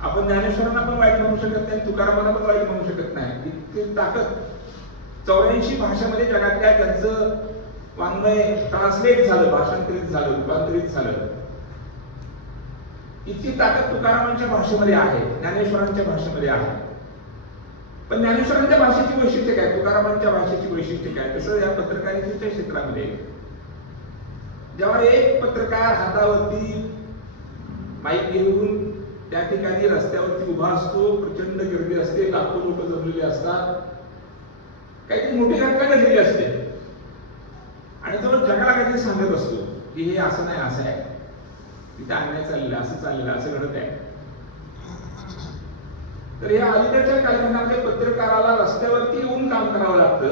आपण ज्ञानेश्वरांना पण वाईट म्हणू शकत नाही, तुकारामांना पण वाईट म्हणू शकत नाही. इतकी ताकद 84 भाषेमध्ये जगातल्या त्यांचं वाङ्मय ट्रान्सलेट झालं, भाषांतरित झालं, रूपांतरित झालं. इतकी ताकद तुकारामांच्या भाषेमध्ये आहे, ज्ञानेश्वरांच्या भाषेमध्ये आहे. पण ज्ञानेश्वरांच्या भाषेची वैशिष्ट्य काय, तुकारामांच्या भाषेची वैशिष्ट्य काय. तसं या पत्रकारितेच्या क्षेत्रामध्ये जेव्हा एक पत्रकार हातावरती माईक घेऊन त्या ठिकाणी रस्त्यावरती उभा असतो, प्रचंड गर्दी असते, लाखो लोक जमलेले असतात, काहीतरी मोठी घटना घडलेली असते आणि तो जगाला काहीतरी सांगत असतो की हे असं नाही असं आहे, तिथे अन्याय चाललेला, असं चाललेलं, असं घडत आहे. तर या अलीकडच्या कालखंडामध्ये पत्रकाराला रस्त्यावरती येऊन काम करावं लागतं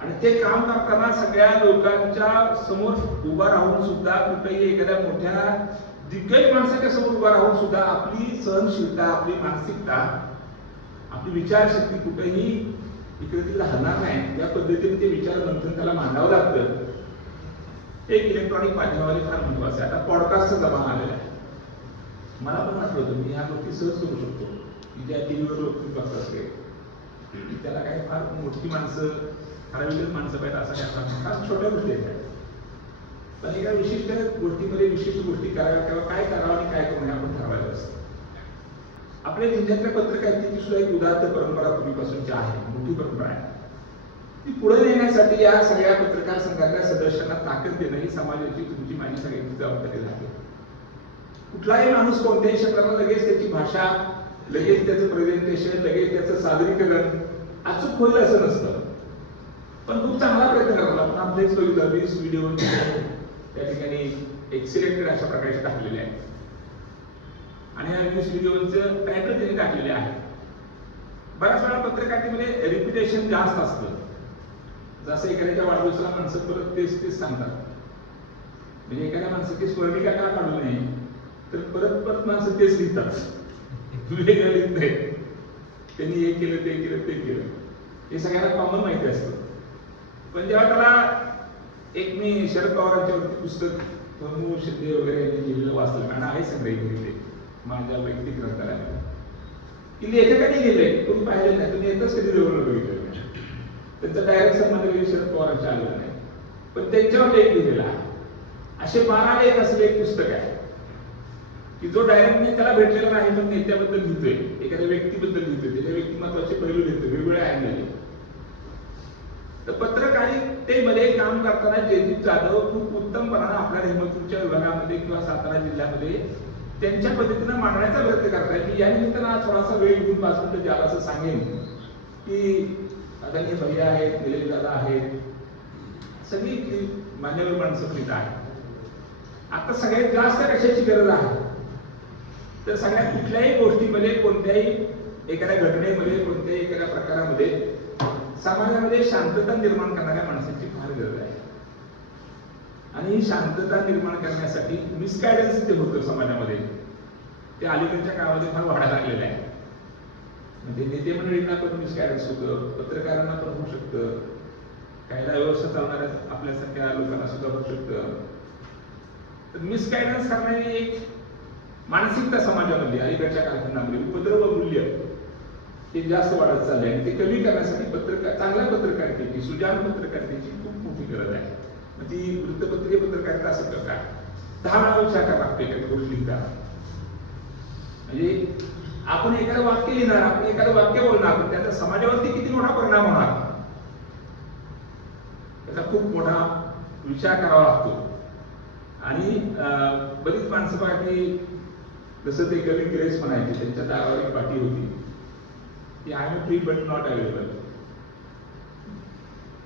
आणि ते काम करताना सगळ्या लोकांच्या समोर उभा राहून सुद्धा कुठेही एखाद्या मोठ्या दिग्गज माणसाच्या समोर उभा राहून सुद्धा आपली सहनशीलता, आपली मानसिकता, आपली विचारशक्ती कुठेही इकडे तिकडे हलणार नाही. या पद्धतीने ते विचार नंतर त्याला मांडावं लागतं. एक इलेक्ट्रॉनिक माध्यमामध्ये फार महत्वाचं आहे. आता पॉडकास्टचा जमाना आलेला आहे. मला पण आठवतं मी ह्या गोष्टी सहज करू शकतो की ज्या टीव्हीवर लोक बघत असते त्याला काही फार मोठी माणसं ठराविकच माणसं पाहिजे असं काय फार छोट्या गोष्टी आहेत. पण एका विशिष्ट गोष्टीमध्ये विशिष्ट गोष्टी कराव्या किंवा काय करावं आणि काय करू नये आपण ठरवायचं असतं. आपल्या जिल्ह्यातल्या पत्रकारितेची सुद्धा एक उदात्त परंपरा पूर्वीपासूनची आहे, मोठी परंपरा आहे. ती पुढे नेण्यासाठी या सगळ्या पत्रकार संघातल्या सदस्यांना ताकद देणं ही समाजाची तुमची माझी सगळ्यांची जबाबदारी आहे. कुठलाही माणूस कोणत्याही क्षेत्राला लगेच त्याची भाषा, लगेच त्याचं प्रेझेंटेशन, लगेच त्याचं सादरीकरण अचूक होईल असं नसतं. पण खूप चांगला प्रयत्न करावा. आपण आपलेच बघितलं 20 व्हिडिओ त्या ठिकाणी एक सिलेक्टेड अशा प्रकारे टाकलेले आहे आणि या 20 व्हिडिओचं टायटल त्यांनी टाकलेले आहे. बऱ्याच वेळा पत्रकारितेमध्ये रिपिटेशन जास्त असतं. जसं एखाद्याच्या वाढदिवसाला माणसं परत तेच सांगतात. म्हणजे एखाद्या माणसाची स्वर्णिका का काढू नये तर परत परत माणसं तेच लिहितात, वेगळं लिहित नाही. त्यांनी हे केलं, ते केलं, ते केलं, हे सगळ्यांना कॉमन माहिती असतं. पण जेव्हा त्याला एक मी शरद पवारांच्यावरती पुस्तक प्रमोद शिंदे वगैरे यांनी लिहिलेलं वाचलं आणि आहे संग्रही माझ्या वैयक्तिक ग्रंथालयामध्ये की लेखकांनी लिहिलंय, कोणी पाहिलं नाही. तुम्ही येतच कधी रेवलं बघितलं त्यांचा डायरेक्ट संबंध शरद पवारांच्या आलेला नाही, पण त्यांच्यावर लेख लिहिलेला आहे. असे 12 लेख असले एक पुस्तक आहे की जो डायरेक्ट मी त्याला भेटलेला नाही पण नेत्याबद्दल लिहितोय, एखाद्या व्यक्तीबद्दल लिहितोय, त्याच्या व्यक्तिमत्वाचे पैलू लिहितोय, वेगवेगळ्या अँगल. तर पत्रकारितेमध्ये काम करताना जयदीप जाधव खूप उत्तमपणाने आपल्या रेहमतपूरच्या विभागामध्ये किंवा सातारा जिल्ह्यामध्ये त्यांच्या पद्धतीनं मांडण्याचा प्रयत्न करतायत. मी या निमित्तानं थोडासा वेळ घेऊन 5 मिनिटं ज्याला असं सांगेन की आदरणीय भैया आहेत, निलेश दादा आहेत, सगळी मान्यवर माणसं पण इथं आहेत. आता सगळ्यात जास्त कशाची गरज आहे तर सगळ्यात कुठल्याही गोष्टीमध्ये, कोणत्याही एखाद्या घटनेमध्ये, कोणत्याही एखाद्या प्रकारामध्ये समाजामध्ये शांतता निर्माण करणाऱ्या माणसाची फार गरज आहे. आणि ही शांतता निर्माण करण्यासाठी मिसगायडन्स जे होतं समाजामध्ये ते अलीकडच्या काळामध्ये फार वाढायला लागलेलं आहे. म्हणजे नेते मंडळींना पण मिसगायडन्स होतं, पत्रकारांना पण होऊ शकतं, कायदा व्यवस्था चालणाऱ्या आपल्यासारख्या लोकांना सुद्धा होऊ शकतं. तर मिसगायडन्स करणारी एक मानसिकता समाजामध्ये अलीकडच्या कालखंडामध्ये उपद्रव मूल्य हे जास्त वाढत चाललंय आणि ते कमी करण्यासाठी चांगल्या पत्रकारितेची, सुजाण पत्रकारितेची खूप मोठी गरज आहे. मग ती वृत्तपत्रीय पत्रकारिता असेल का काय 10 वेळा विचार करावा लागतो एखादी गोष्ट लिहिताना. म्हणजे आपण एखादं वाक्य लिहिणार, आपण एखादं वाक्य बोलणार, पण त्याचा समाजावरती किती मोठा परिणाम होणार त्याचा खूप मोठा विचार करावा लागतो. आणि बरीच माणसं पाठी जसं ते कवी ग्रेस म्हणायचे, त्यांच्या दारावर एक पाठी होती की I am free but not available.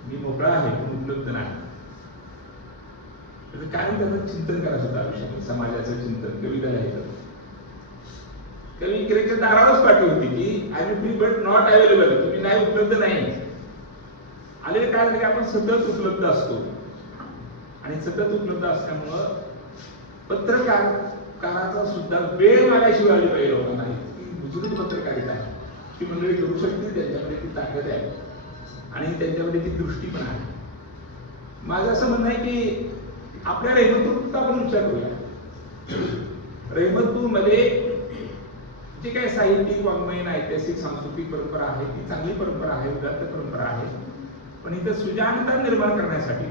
मी मोकळा आहे पण उपलब्ध नाही. त्याचं कारण त्यांना चिंतन करायचं होतं आयुष्यामध्ये, समाजाचं चिंतन. कविता लिहायचं. कवी ग्रेसच्या दारावरच पाठी होती की I am free but not available. तुम्ही नाही, उपलब्ध नाही. आलेले काय झालं की आपण सतत उपलब्ध असतो आणि सतत उपलब्ध असल्यामुळं पत्रकाराचा सुद्धा वेळ मागायशिवाय आली पाहिजे लोकांना. ती बुजुर्ग पत्रकारिता आहे, ती मंडळी करू शकतील, त्यांच्यामध्ये ती ताकद आहे आणि त्यांच्यामध्ये ती दृष्टी पण आहे. माझं असं म्हणणं आहे की आपल्या रेहमतपूरचा आपण विचार करूया. रेहमतपूरमध्ये जे काही साहित्यिक, वाङ्मयीन, ऐतिहासिक, सांस्कृतिक परंपरा आहे ती चांगली परंपरा आहे, उदात्त परंपरा आहे. पण इथं सुजाणता निर्माण करण्यासाठी,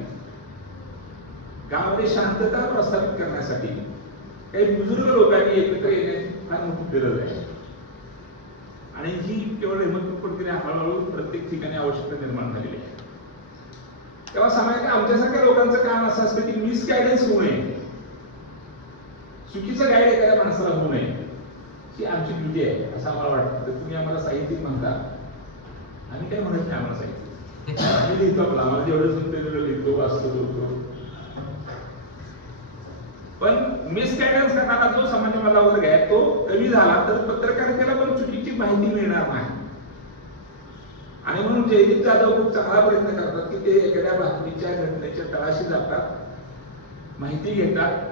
गावामध्ये शांतता प्रस्थापित करण्यासाठी काही बुजुर्ग लोकांनी एकत्र येण्याची फार मोठी गरज आहे. आणि ही केवळ रेहमतपूर पडते, हळूहळू प्रत्येक ठिकाणी आवश्यकता निर्माण झालेली आहे. तेव्हा समाजाच्या आमच्यासारख्या लोकांचं काम असं असतं की मिसगायडन्स होऊ नये, चुकीचं गाईड एखाद्या माणसाला होऊ नये, ही आमची ड्युटी आहे असं आम्हाला वाटतं. तर तुम्ही आम्हाला साहित्यिक म्हणता, आम्ही काय म्हणत नाही. आम्हाला साहित्यिक आम्ही लिहितो, आपला आम्हाला जेवढं जमतं तेवढं लिहितो, वाचतो, बोलतो. पण मिसगायडन्स करणारा जो समाजामधला वर्ग आहे तो कमी झाला तर पत्रकारितेला पण चुकीची माहिती मिळणार नाही. आणि म्हणून जयदीप जाधव खूप चांगला प्रयत्न करतात की ते एखाद्या बातमीच्या, घटनेच्या तळाशी जातात, माहिती घेतात.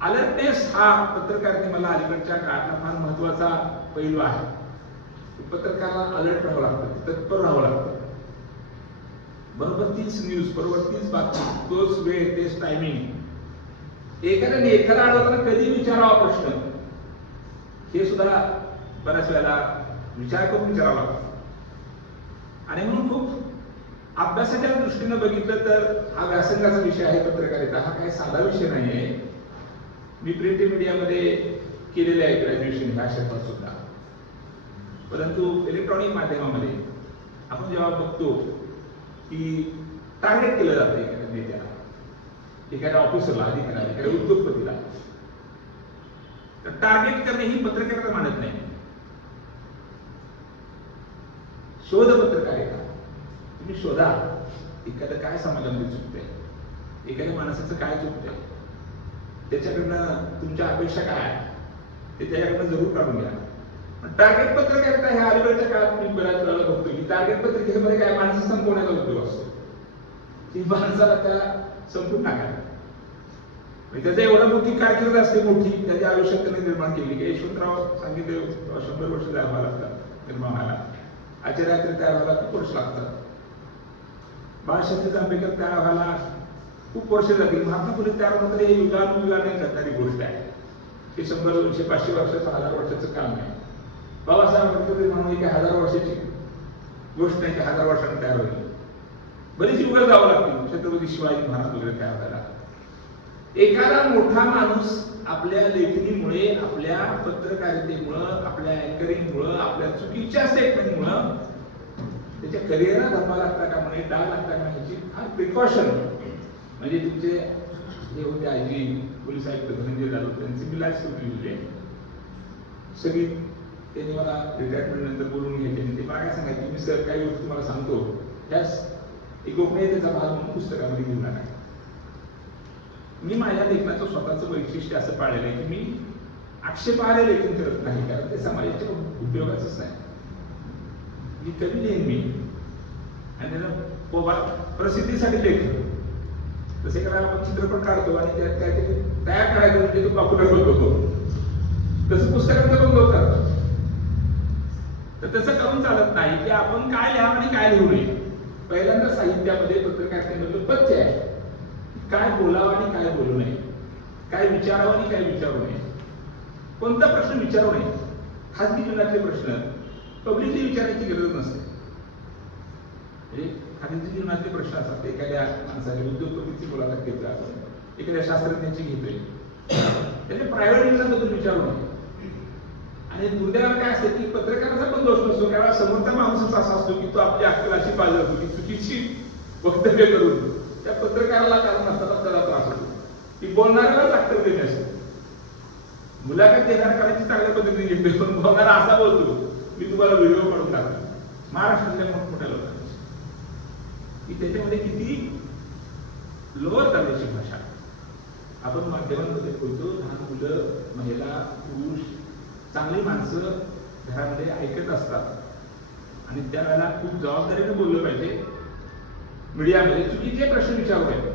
अलर्टनेस हा पत्रकारितेमधला अलीकडच्या काळातला फार महत्वाचा पैलू आहे. पत्रकाराला अलर्ट राहावं लागतं, तत्पर राहावं लागतं. बरोबर तीच न्यूज, बरोबर तीच बातमी, तोच वेळ, तेच टायमिंग एखाद्या नेत्याला अडवताना कधी विचारावा प्रश्न, हे सुद्धा बऱ्याच वेळेला विचार करून विचारावा लागतो. आणि म्हणून खूप अभ्यासाच्या दृष्टीनं बघितलं तर हा व्यासंगाचा विषय आहे पत्रकारिता. हा काही साधा विषय नाही आहे. मी प्रिंट मीडियामध्ये केलेले आहे ग्रॅज्युएशन ह्या क्षेत्रात सुद्धा. परंतु इलेक्ट्रॉनिक माध्यमामध्ये आपण जेव्हा बघतो की टार्गेट केलं जातं एखाद्या नेत्याला, एखाद्या ऑफिसरला, अधिकाऱ्याला, एखाद्या उद्योगपतीला, तर टार्गेट करणे ही पत्रकारिता मानत नाही. शोध पत्रकारिता. तुम्ही शोधा एखादं काय समाजामध्ये चुकतंय, एखाद्या माणसाचं काय चुकतंय, त्याच्याकडनं तुमच्या अपेक्षा काय आहे ते त्याच्याकडनं जरूर काढून घ्या. टार्गेट पत्रकारिता ह्या अलीकडच्या काळात मी बऱ्याच वेळा बघतो की टार्गेट पत्रिकेमध्ये काय माणसं संपवण्याचा उद्योग असतो. ती माणसाला त्या संपून टाकायला, त्याचा एवढा मोठी कारकीर्द असते, मोठी त्याच्या आयुष्यात त्यांनी निर्माण केली की यशवंतराव सांगितले 100 वर्ष तयार व्हावं लागतात निर्माण व्हायला, आचार्य तयार व्हायला खूप वर्ष लागतात, बाळशास्त्री जांभेकर तयार व्हायला खूप वर्ष जातील, महात्मा फुले तयार होणं तर हे युगानुयुगाने घडणारी गोष्ट आहे. हे 100, 200, 500 वर्षाचं, 1000 वर्षाचं काम आहे. बाबासाहेब आंबेडकर म्हणून एक 1000 वर्षाची गोष्ट नाही की 1000 वर्षांनी तयार होईल. बरीच युग जावं लागतील छत्रपती शिवाजी महाराज वगैरे तयार व्हायला. एखादा मोठा माणूस आपल्या लेखणीमुळे, आपल्या पत्रकारितेमुळं, आपल्या अँकरिंगमुळं, आपल्या चुकीच्या स्टेटमेंटमुळं त्याच्या करिअरला धप्पा लागता का म्हणे, डाग लागता का ह्याची फार प्रिकॉशन. म्हणजे तुमचे जे होते आयजी पोलीस आयुक्त धनंजय जाधव, त्यांची मी लाच सुटली सगळी. त्यांनी मला रिटायरमेंट नंतर बोलून घ्यायचे आणि ते मला काय सांगायचे, मी सर काही गोष्टी तुम्हाला सांगतो, त्यास एक गोपनीयतेचा भाग म्हणून पुस्तकामध्ये घेऊन आला. मी माझ्या लेखनाचं स्वतःचं वैशिष्ट्य असं पाळलेलं आहे की मी आक्षेपार्ह लेखन करत नाही, कारण ते समाजाच्या उपयोगाचंच नाही. मी कधी लिहीन मी आणि त्याला प्रसिद्धीसाठी लेखन. जसे कारण आपण चित्रपट काढतो आणि त्यात काहीतरी तयार करायचं म्हणजे तो पॉप्युलर होतो, तसं पुस्तकाचं पण लोक करतात. तर तसं करून चालत नाही की आपण काय लिहावं आणि काय लिहू नये. पहिल्यांदा साहित्यामध्ये पत्रकारितेमधलं पथ्य आहे काय बोलावं आणि काय बोलू नये, काय विचारावं आणि काय विचारू नये, कोणता प्रश्न विचारू नये. खाजगी जीवनातले प्रश्न पब्लिकली विचारायची गरज नसते. म्हणजे खाजगी जीवनातले प्रश्न असतात, एखाद्या माणसाच्या उद्योगपतीची मुलाखत घेतोय आपण, एखाद्या शास्त्रज्ञाची घेतोय, त्याने प्रायव्हेट जीवनाबद्दल विचारू नये. आणि दुर्दैवाने काय असतं की पत्रकाराचा पण दोष नसतो, कारण समोरचा माणूसच असा असतो की तो आपली अक्कल अशी पाळतो की चुकीची वक्तव्य करून त्या पत्रकाराला कारण नसताना त्याला त्रास होतो, की बोलणाऱ्यालाच अक्कल देणे असते. मुलाखत देणार करायची चांगल्या पद्धतीने घेतोय, पण बोलणारा असा बोलतो मी तुम्हाला व्हिडिओ काढून टाकतो महाराष्ट्रातल्या मोठमोठ्या लोकांची, की त्याच्यामध्ये किती लोअर दर्जाची भाषा. आपण माध्यमांमध्ये बोलतो, लहान मुलं, महिला, पुरुष, चांगली माणसं घरामध्ये ऐकत असतात आणि त्यावेळेला खूप जबाबदारीने बोललं पाहिजे. मीडियामध्ये चुकीचे प्रश्न विचारू नये.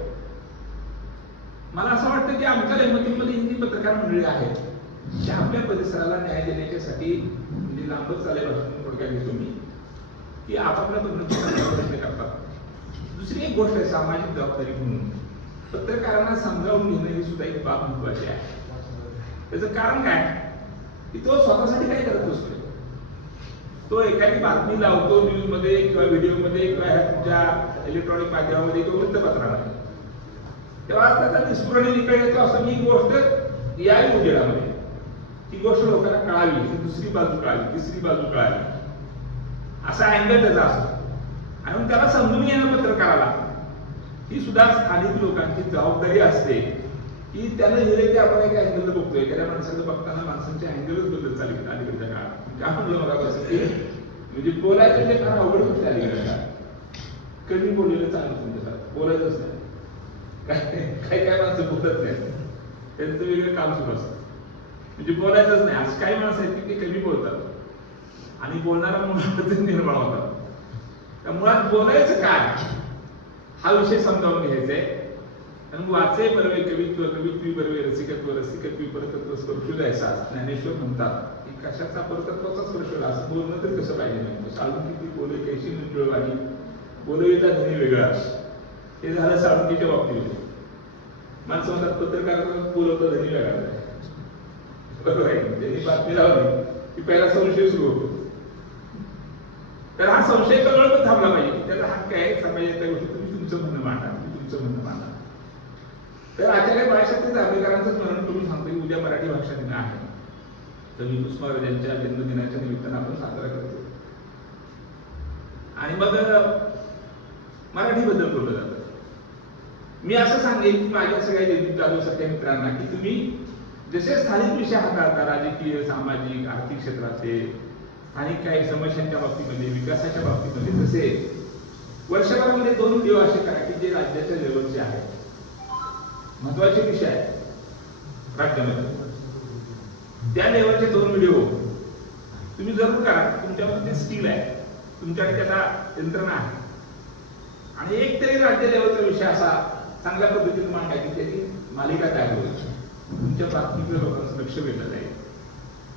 मला असं वाटतं की आमच्या रेमतीमध्ये हिंदी पत्रकार मंडळी आहेत की आपल्या परिसराला न्याय देण्याच्यासाठी, म्हणजे लांबच चालेल थोडक्यात घेतो मी, की आपापल्या प्रयत्न करतात. दुसरी एक गोष्ट आहे सामाजिक जबाबदारी म्हणून पत्रकारांना समजावून घेणं ही सुद्धा एक बाब महत्वाची आहे. त्याचं कारण काय की तो स्वतःसाठी काय करत असतो, तो एखादी बातमी लावतो न्यूज मध्ये किंवा व्हिडिओ मध्ये किंवा ह्या तुमच्या इलेक्ट्रॉनिक माध्यमामध्ये किंवा वृत्तपत्रामध्ये, तेव्हा त्याचा निष्पूर्ण निकाल येतो असं मी गोष्ट यावी उजेडामध्ये, ती गोष्ट लोकांना कळावी, ही दुसरी बाजू कळावी, तिसरी बाजू कळावी, असा अँगल त्याचा असतो. आणि त्याला समजून घेणं पत्रकाराला ही सुद्धा स्थानिक लोकांची जबाबदारी असते की त्याला हे की आपण एक अँगल बघतोय, एखाद्या माणसाला बघताना माणसांचे अँगलच बदलत चालले अलीकडच्या काळात. काय म्हणलं मला असं की म्हणजे बोलायचं म्हणजे फार अवघड गोष्ट अलीकडच्या काळात. कमी बोललेलं चांगलं तुमच्यासारखं बोलायचंच नाही. काय काय माणसं बोलत नाही, त्यांचं वेगळं काम सुरू असतं, म्हणजे बोलायचंच नाही. आज काही माणसं आहेत की ते कमी बोलतात आणि बोलणारा मुळात निर्माण होतात. त्या मुळात बोलायचं काय हा विषय समजावून घ्यायचा आहे. आणि वाचे बरवे कवित्व, कवित्वी बरवे रसिकत्व, रसिकत्वी परतत्व स्पर्शुल अहसास. ज्ञानेश्वर म्हणतात की कशाचा परतत्वाचा स्पर्श असं बोलणं तर कसं पाहिजे नाही. साळुंकीची बोले कैशी मिळवाली, बोलवीचा धनी वेगळा, हे झालं साळुंकीच्या बाबतीमध्ये. माणसं म्हणतात पत्रकार बोलवतो धनी वेगळा आहे. बरोबर आहे. त्यांनी बातमी लावली की पहिला संशय सुरू होतो. तर हा संशय कळवळ थांबला पाहिजे की त्याचा हक्क आहे सांगायच्या त्या गोष्टी तुम्ही तुमचं म्हणणं मांडा, तुमचं म्हणणं मांडा. तर आचार्य बाळासाहेब जांभेकरांचं स्मरण करून सांगतो की उद्या मराठी भाषा दिन आहे. तर विदुष महाराजांच्या जन्मदिनाच्या निमित्तानं आपण साजरा करतो. आणि मग मराठीबद्दल बोललं जातं. मी असं सांगेन की माझ्या सगळ्या जयदीप जाधव सारख्या मित्रांना की तुम्ही जसे स्थानिक विषय हाताळता, राजकीय, सामाजिक, आर्थिक क्षेत्राचे, स्थानिक काही समस्यांच्या बाबतीमध्ये, विकासाच्या बाबतीमध्ये, तसे वर्षभरामध्ये 2 व्हिडिओ असे करा की जे राज्याच्या लेवलचे आहेत, महत्वाचे विषय आहेत राज्यामध्ये. त्या लेवलचे 2 व्हिडिओ तुम्ही जरूर करा. तुमच्यामध्ये ते स्किल आहे, तुमच्याकडे त्याला यंत्रणा आहे. आणि एक तरी राज्य लेवलचा विषय असा चांगल्या पद्धतीने मांडा की त्याची मालिका तयार होईल. तुमच्या बातमीकडे लोकांचं लक्ष वेधलं जाईल.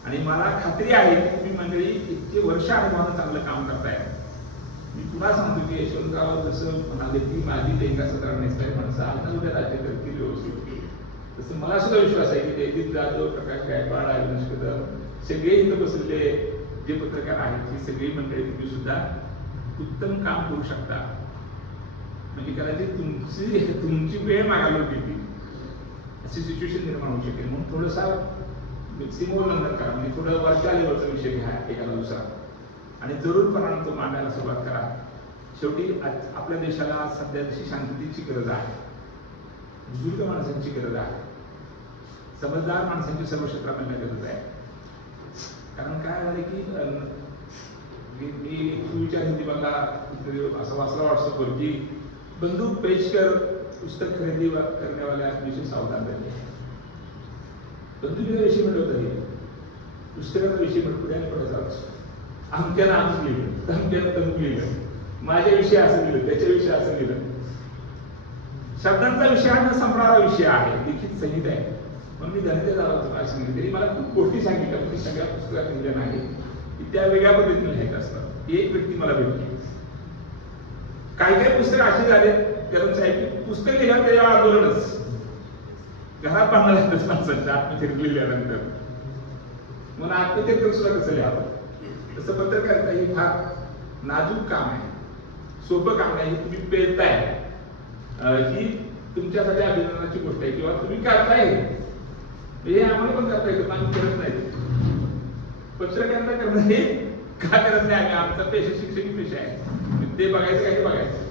आणि मला खात्री आहे की तुम्ही मंडळी इतके वर्ष अनुभवानं चांगलं काम करताय. मी पुन्हा सांगतो की यशवंतराव जसं म्हणाले की माझी लेंगा सतरा नेसणारी माणसं आज उद्या राज्य करतील व्यवस्थित, तसं मला सुद्धा विश्वास आहे की जयदीप जाधव, प्रकाश गायकवाड, अविनाश कदम, सगळे इथं बसलेले जे पत्रकार आहेत ही सगळी मंडळी तुम्ही सुद्धा उत्तम काम करू शकता. म्हणजे कदाचित तुमची वेळ मागायला होती अशी सिच्युएशन निर्माण होऊ शकेल. म्हणून थोडंसा सिमोल्लंघन करा. म्हणजे थोडं वरच्या लेवलचा विषय घ्या एखादा दुसरा आणि जरूरपणाने तो मांडायला सुरुवात करा. शेवटी आपल्या देशाला सध्या जशी शांततेची गरज आहे, बुजुर्ग माणसांची गरज आहे, समजदार माणसांची सर्व क्षेत्रामध्ये गरज आहे. कारण काय झालं की मी विचार हिंदी मला असं वाचला व्हॉट्सअपवर की बंदूक पेशकर पुस्तक खरेदी करण्यावाल्या विषयी सावधान झाले. बंदुकीचा विषय म्हटलं तरी पुस्तकाचा विषय म्हटलं पुढे पुढे जातो. अमक्यानं आमचं लिहिलं, तमक्यानं तमक लिहिलं, माझ्याविषयी असं लिहिलं, त्याच्याविषयी असं लिहिलं. शब्दांचा विषय हा न संपणारा विषय आहे, लिखित संगीत आहे. पण मी धनंजय जाधवचं काय सांगितलं तरी मला खूप गोष्टी सांगितल्या, पण सगळ्या पुस्तकात लिहिल्या नाही की त्या वेगळ्या पद्धतीने लिहायच असतात. एक व्यक्ती मला भेटली. काही काही पुस्तकं अशी झाले करण साहेब पुस्तक लिहिलं त्याच्यावर आंदोलनच घरात बांधणार माणसांच्या आत्मचरित्र लिहिल्यानंतर. मला आत्मचरित्र सुद्धा कसं लिहावं, तसं पत्रकारिता ही फार नाजूक काम आहे, सोपं काम नाही. तुम्ही पेलताय ही तुमच्यासाठी अभिमानाची गोष्ट आहे किंवा तुम्ही करताय हे आम्हाला पण करता येतं, आम्ही करत नाही. पत्रकारिता करणं हे का करत नाही आम्ही, आमचा पेशा शिक्षकी पेशा आहे, ते बघायचं काही बघायचं.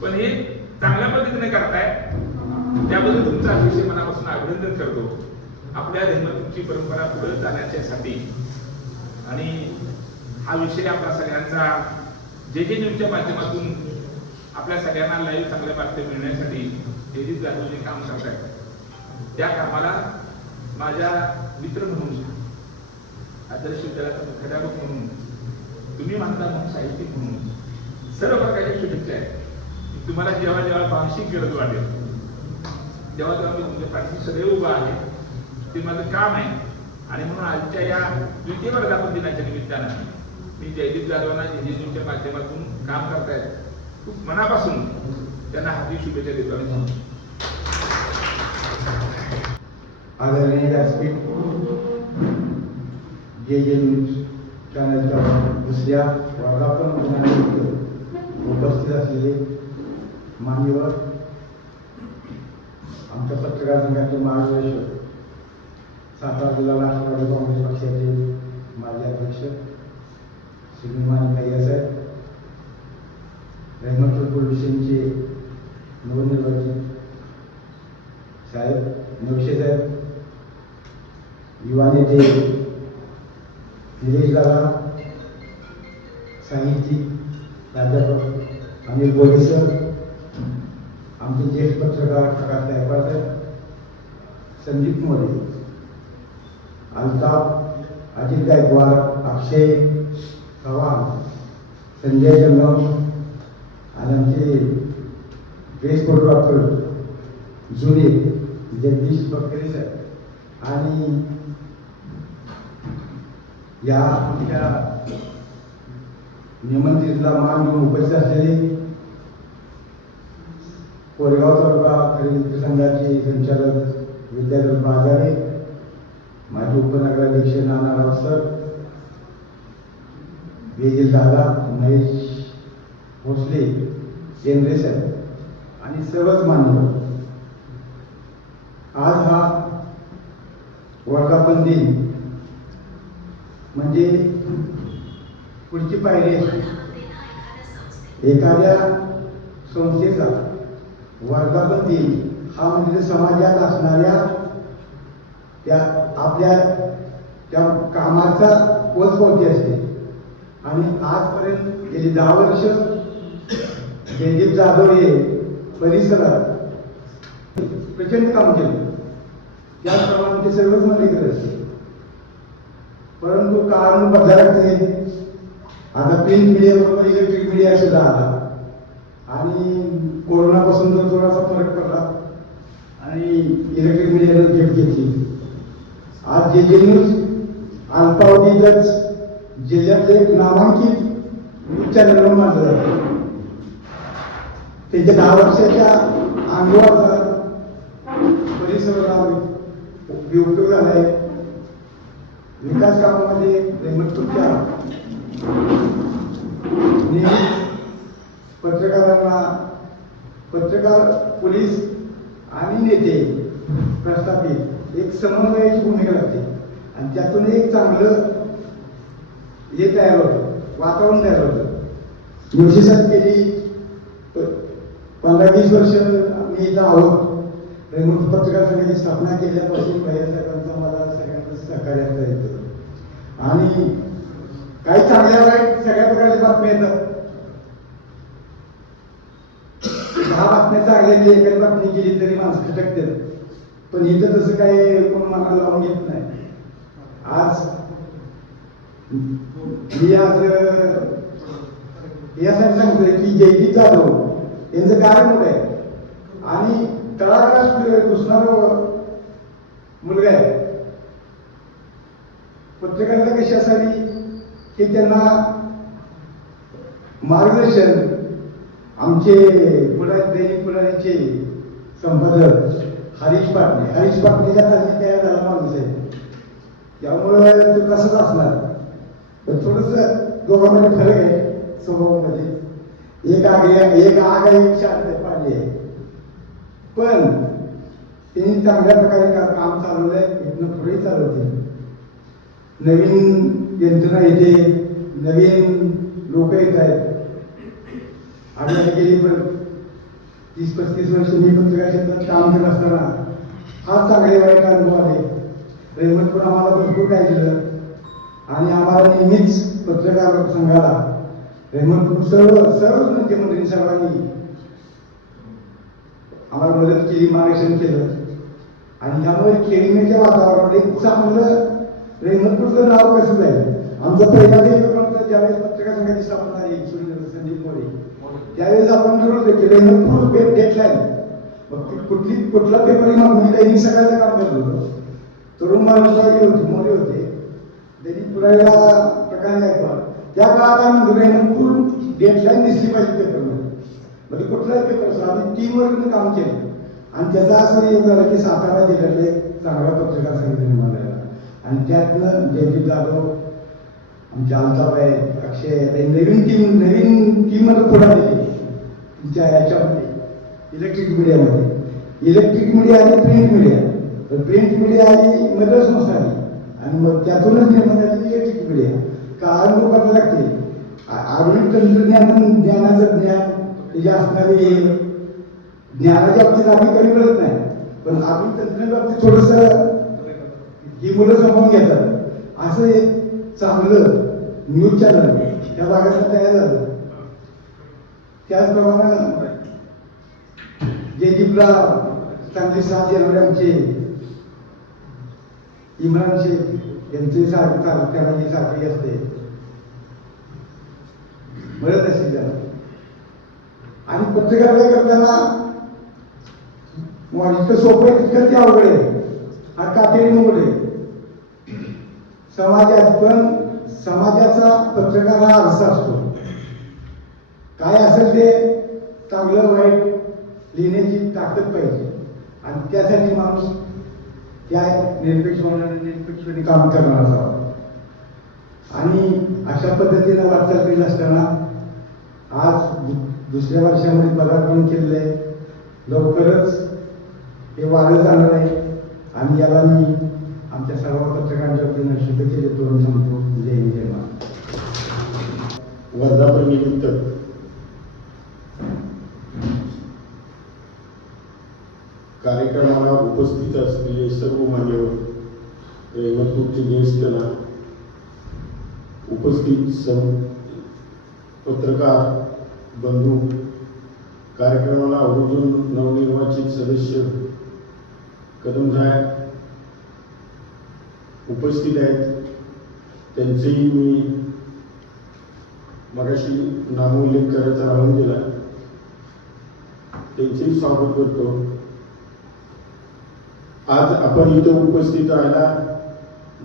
पण हे चांगल्या पद्धतीने करताय त्याबद्दल तुमचा अतिशय मनापासून अभिनंदन करतो. आपल्या धर्माची परंपरा पुढे जाण्यासाठी आणि हा विषय आपला सगळ्यांचा जे न्यूजच्या माध्यमातून आपल्या सगळ्यांना लाईव्ह चांगल्या बातम्या मिळण्यासाठी जयदीप जाधव जे काम करतायत त्या कामाला माझ्या मित्र म्हणून, आदर्श विद्यालयाचा मुख्याध्यापक म्हणून, तुम्ही म्हणता म्हणून, साहित्यिक म्हणून सर्व प्रकारच्या शुभेच्छा आहेत. तुम्हाला जेव्हा जेव्हा भाषिक गरज वाटेल जेव्हा जेव्हा मी तुमच्या पाठीशी सदैव उभा आहे, ते माझं काम आहे. आणि म्हणून आजच्या या द्वितीय वर्धापन दिनाच्या निमित्तानं मी जयदीप जाधवांना जेजेन्यूच्या माध्यमातून काम करतायत खूप मनापासून त्यांना हार्दिक शुभेच्छा देतो. आदरणीय व्यासपीठ, जेजेन्यूज चॅनलच्या दुसऱ्या वर्धापन दिनानिमित्त उपस्थित असलेले मान्यवर, आमच्या पत्रकार संघाचे महाधिवेशक, सातारा जिल्हा राष्ट्रवादी काँग्रेस पक्षाचे माजी अध्यक्ष श्रीमान भैया साहेब, रहमतपूर पोलीस स्टेशनचे नवनिर्वाचित साहेब नवशे साहेब, युवा नेते निलेश दादा, साहित्यिक प्राध्यापक अनिल बोले सर, आमचे ज्येष्ठ पत्रकार प्रकाश गायकवाड साहेब, संदीप मोरे, अल्ताफ, अजित गायकवाड, अक्षय चव्हाण, संजय जंगम आणि आमचे ड्रेस फोटोग्राफर जुने जगदीश बकरे सर आणि या आमच्या निमंत्रितला मान घेऊन उपस्थित असलेले कोरेगाव तालुका खरेदी संघाचे संचालक विद्याधर बाजारे, माजी उपनगराध्यक्ष नानाराव सर, वेजील दादा, महेश भोसले, केंद्रे साहेब आणि सर्वच मान्यवर, आज हा वर्धापन दिन म्हणजे पुढची पायरी असते. एखाद्या संस्थेचा वर्धापन दिन हा म्हणजे समाजात असणाऱ्या त्या आपल्या त्या कामाचा पोचपावती असते. आणि आजपर्यंत गेली 10 वर्ष जयदीप जाधव हे परिसरात प्रचंड काम केलं. त्याचप्रमाणे ते सर्वच मध्ये करत असते. परंतु काळानुसार बदलायला लागते. आता प्रिंट मीडिया बरोबर इलेक्ट्रिक मीडिया सुद्धा आला आणि कोरोनापासून जो थोडासा फरक पडला आणि इलेक्ट्रिक मीडियाने घेत घेतली. आज जे न्यूज अल्पावधीतच जिल्ह्यातले एक नामांकित न्यूज चॅनलवर मानलं जातं. त्याच्या 10 वर्षाच्या अनुभवाचा परिसराला उपयोग झाला आहे. विकास कामामध्ये रेहमतपूरच्या पत्रकारांना, पत्रकार, पोलीस आणि नेते प्रस्थापित एक समन्वयाची भूमिका लागते आणि त्यातून एक चांगलं हे तयार होतं, वातावरण तयार होतं. न्यूजसाठी गेली 15-20 वर्ष आम्ही इथं आहोत. रेहमत पत्रकार संघाची स्थापना केल्यापासून भैया साहेबांचा मला सगळ्यांना सहकार्य येतं आणि काही चांगल्या वाईट सगळ्या प्रकारच्या बातम्या येतात. 10 बातम्या चांगल्या एखादी बातमी केली तरी माणसं खटकतात. पण इथं तसं काही कोण मनाला लावून घेत नाही. आज मी यासाठी सांगतोय की जयदीप जाधव यांचं कार्य मोठं आहे आणि तळागाळात घुसणारा मुलगा आहे. पत्रकारिता कशी असावी हे त्यांना मार्गदर्शन आमचे दैनिक पुढारीचे संपादक हरीश पाटणेच्या खाली तयार झाला माणूस आहे. त्यामुळे ते तसंच असणार. पण थोडंसं दोघांमध्ये फरक आहे स्वभावामध्ये. एक आग आहे, एक शांत पाणी आहे. पण त्यांनी चांगल्या प्रकारे काम चालवलंय. इथनं पुढेही चालवते. नवीन यंत्रणा येते, नवीन लोक येत आहेत. आम्ही गेली पण 30-35 वर्ष मी पत्रकार क्षेत्रात काम करत असताना हा चांगले वाईट अनुभव आले. रेहमतपूर आम्हाला भरपूर काय दिलं आणि आम्हाला नेहमीच पत्रकार संघाला रेहमतपूर सर्व मुख्यमंत्री सर्वांनी आम्हाला मदत केली, मार्गदर्शन केलं आणि त्यामुळे खेळीमेच्या वातावरणामध्ये चांगलं रेहमतपूरचं नाव कसं जाईल. आमचा पहिला दिवस ज्यावेळेस पत्रकार संघाची स्थापना झाली संदीप मोरे, त्यावेळेस आपण ठरवलं की रेहमतपूर डेटलाईन कुठला पेपर मागून दैनिक सकाळचं काम करत होतो. तरुण माणसाही होते, मोरे होते, दैनिक पुढारीला प्रकाश गायकवाड. त्या काळात आम्ही रेहमतपूर डेटलाईन दिसली पाहिजे पेपरमध्ये. म्हणजे कुठलाही पेपर असो आम्ही टीमवर काम केलं आणि त्याचा असं एक झालं की सातारा जिल्ह्यातले चांगला पत्रकार संघ निर्माण झाला आणि त्यातनं जयदीप जाधव, आमचे अल्ताबाई, अक्षय नवीन टीममध्ये पुढे आलेली तुमच्या याच्यामध्ये इलेक्ट्रिक मीडिया आणि प्रिंट मीडिया. प्रिंट मीडिया आली मद्रास मसाली आणि मग त्यातूनच निर्माण झाली इलेक्ट्रिक मीडिया. कारण लोकांना लागते आधुनिक ज्ञानाचं ज्ञान त्याच्या असणारे ज्ञानाच्या बाबतीत आम्ही कमी मिळत नाही. पण आधुनिक तंत्रज्ञानाच्या बाबतीत थोडंसं ही मुलं समजून घेतात. असं एक चांगलं न्यूज चॅनल त्या भागात तयार झालं. त्याचप्रमाणे जयदीपला चांगली साथ देणारे आमचे इम्रान शेख यांचे सारखी साखळी असते मिळत असेल त्याला. आणि पत्रकारिता करताना इतकं सोपं आहे तितकं ते अवघड आहे. हा काटेरी मोड आहे समाजात. पण समाजाचा पत्रकार हा अर्थ असतो. काय असेल ते चांगलं वाईट लिहिण्याची ताकद पाहिजे आणि त्यासाठी माणूस त्या निरपेक्षपणे काम करणार असावा आणि अशा पद्धतीनं वाटचाल केली असताना आज दुसऱ्या वर्षामध्ये पदार्पण केलेलं आहे. लवकरच हे वाढत जाणार आहे आणि याला मी आमच्या सर्व पत्रकारांच्या वतीनं शुभेच्छा करून सांगतो. जय हिंद जय महाराष्ट्र. वर्धापननिमित्त कार्यक्रमाला उपस्थित असलेले सर्व मान्यवर, रेवतपूरचे ज्येष्ठना, उपस्थित पत्रकार बंधू, कार्यक्रमाला आवर्जून नवनिर्वाचित सदस्य कदम साहेब उपस्थित आहेत. त्यांचेही मी मगाशी नामोल्लेख करायचा राहून गेला, त्यांचेही स्वागत करतो. आज आपण इथं उपस्थित राहिला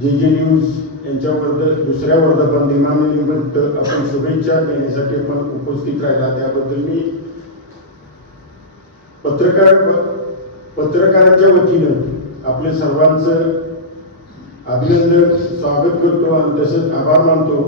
जे न्यूज यांच्याबद्दल दुसऱ्या वर्धापन दिनानिमित्त आपण शुभेच्छा देण्यासाठी आपण उपस्थित राहिला, त्याबद्दल मी पत्रकारांच्या वतीनं आपल्या सर्वांचं अभिनंदन, स्वागत करतो आणि तसंच आभार मानतो.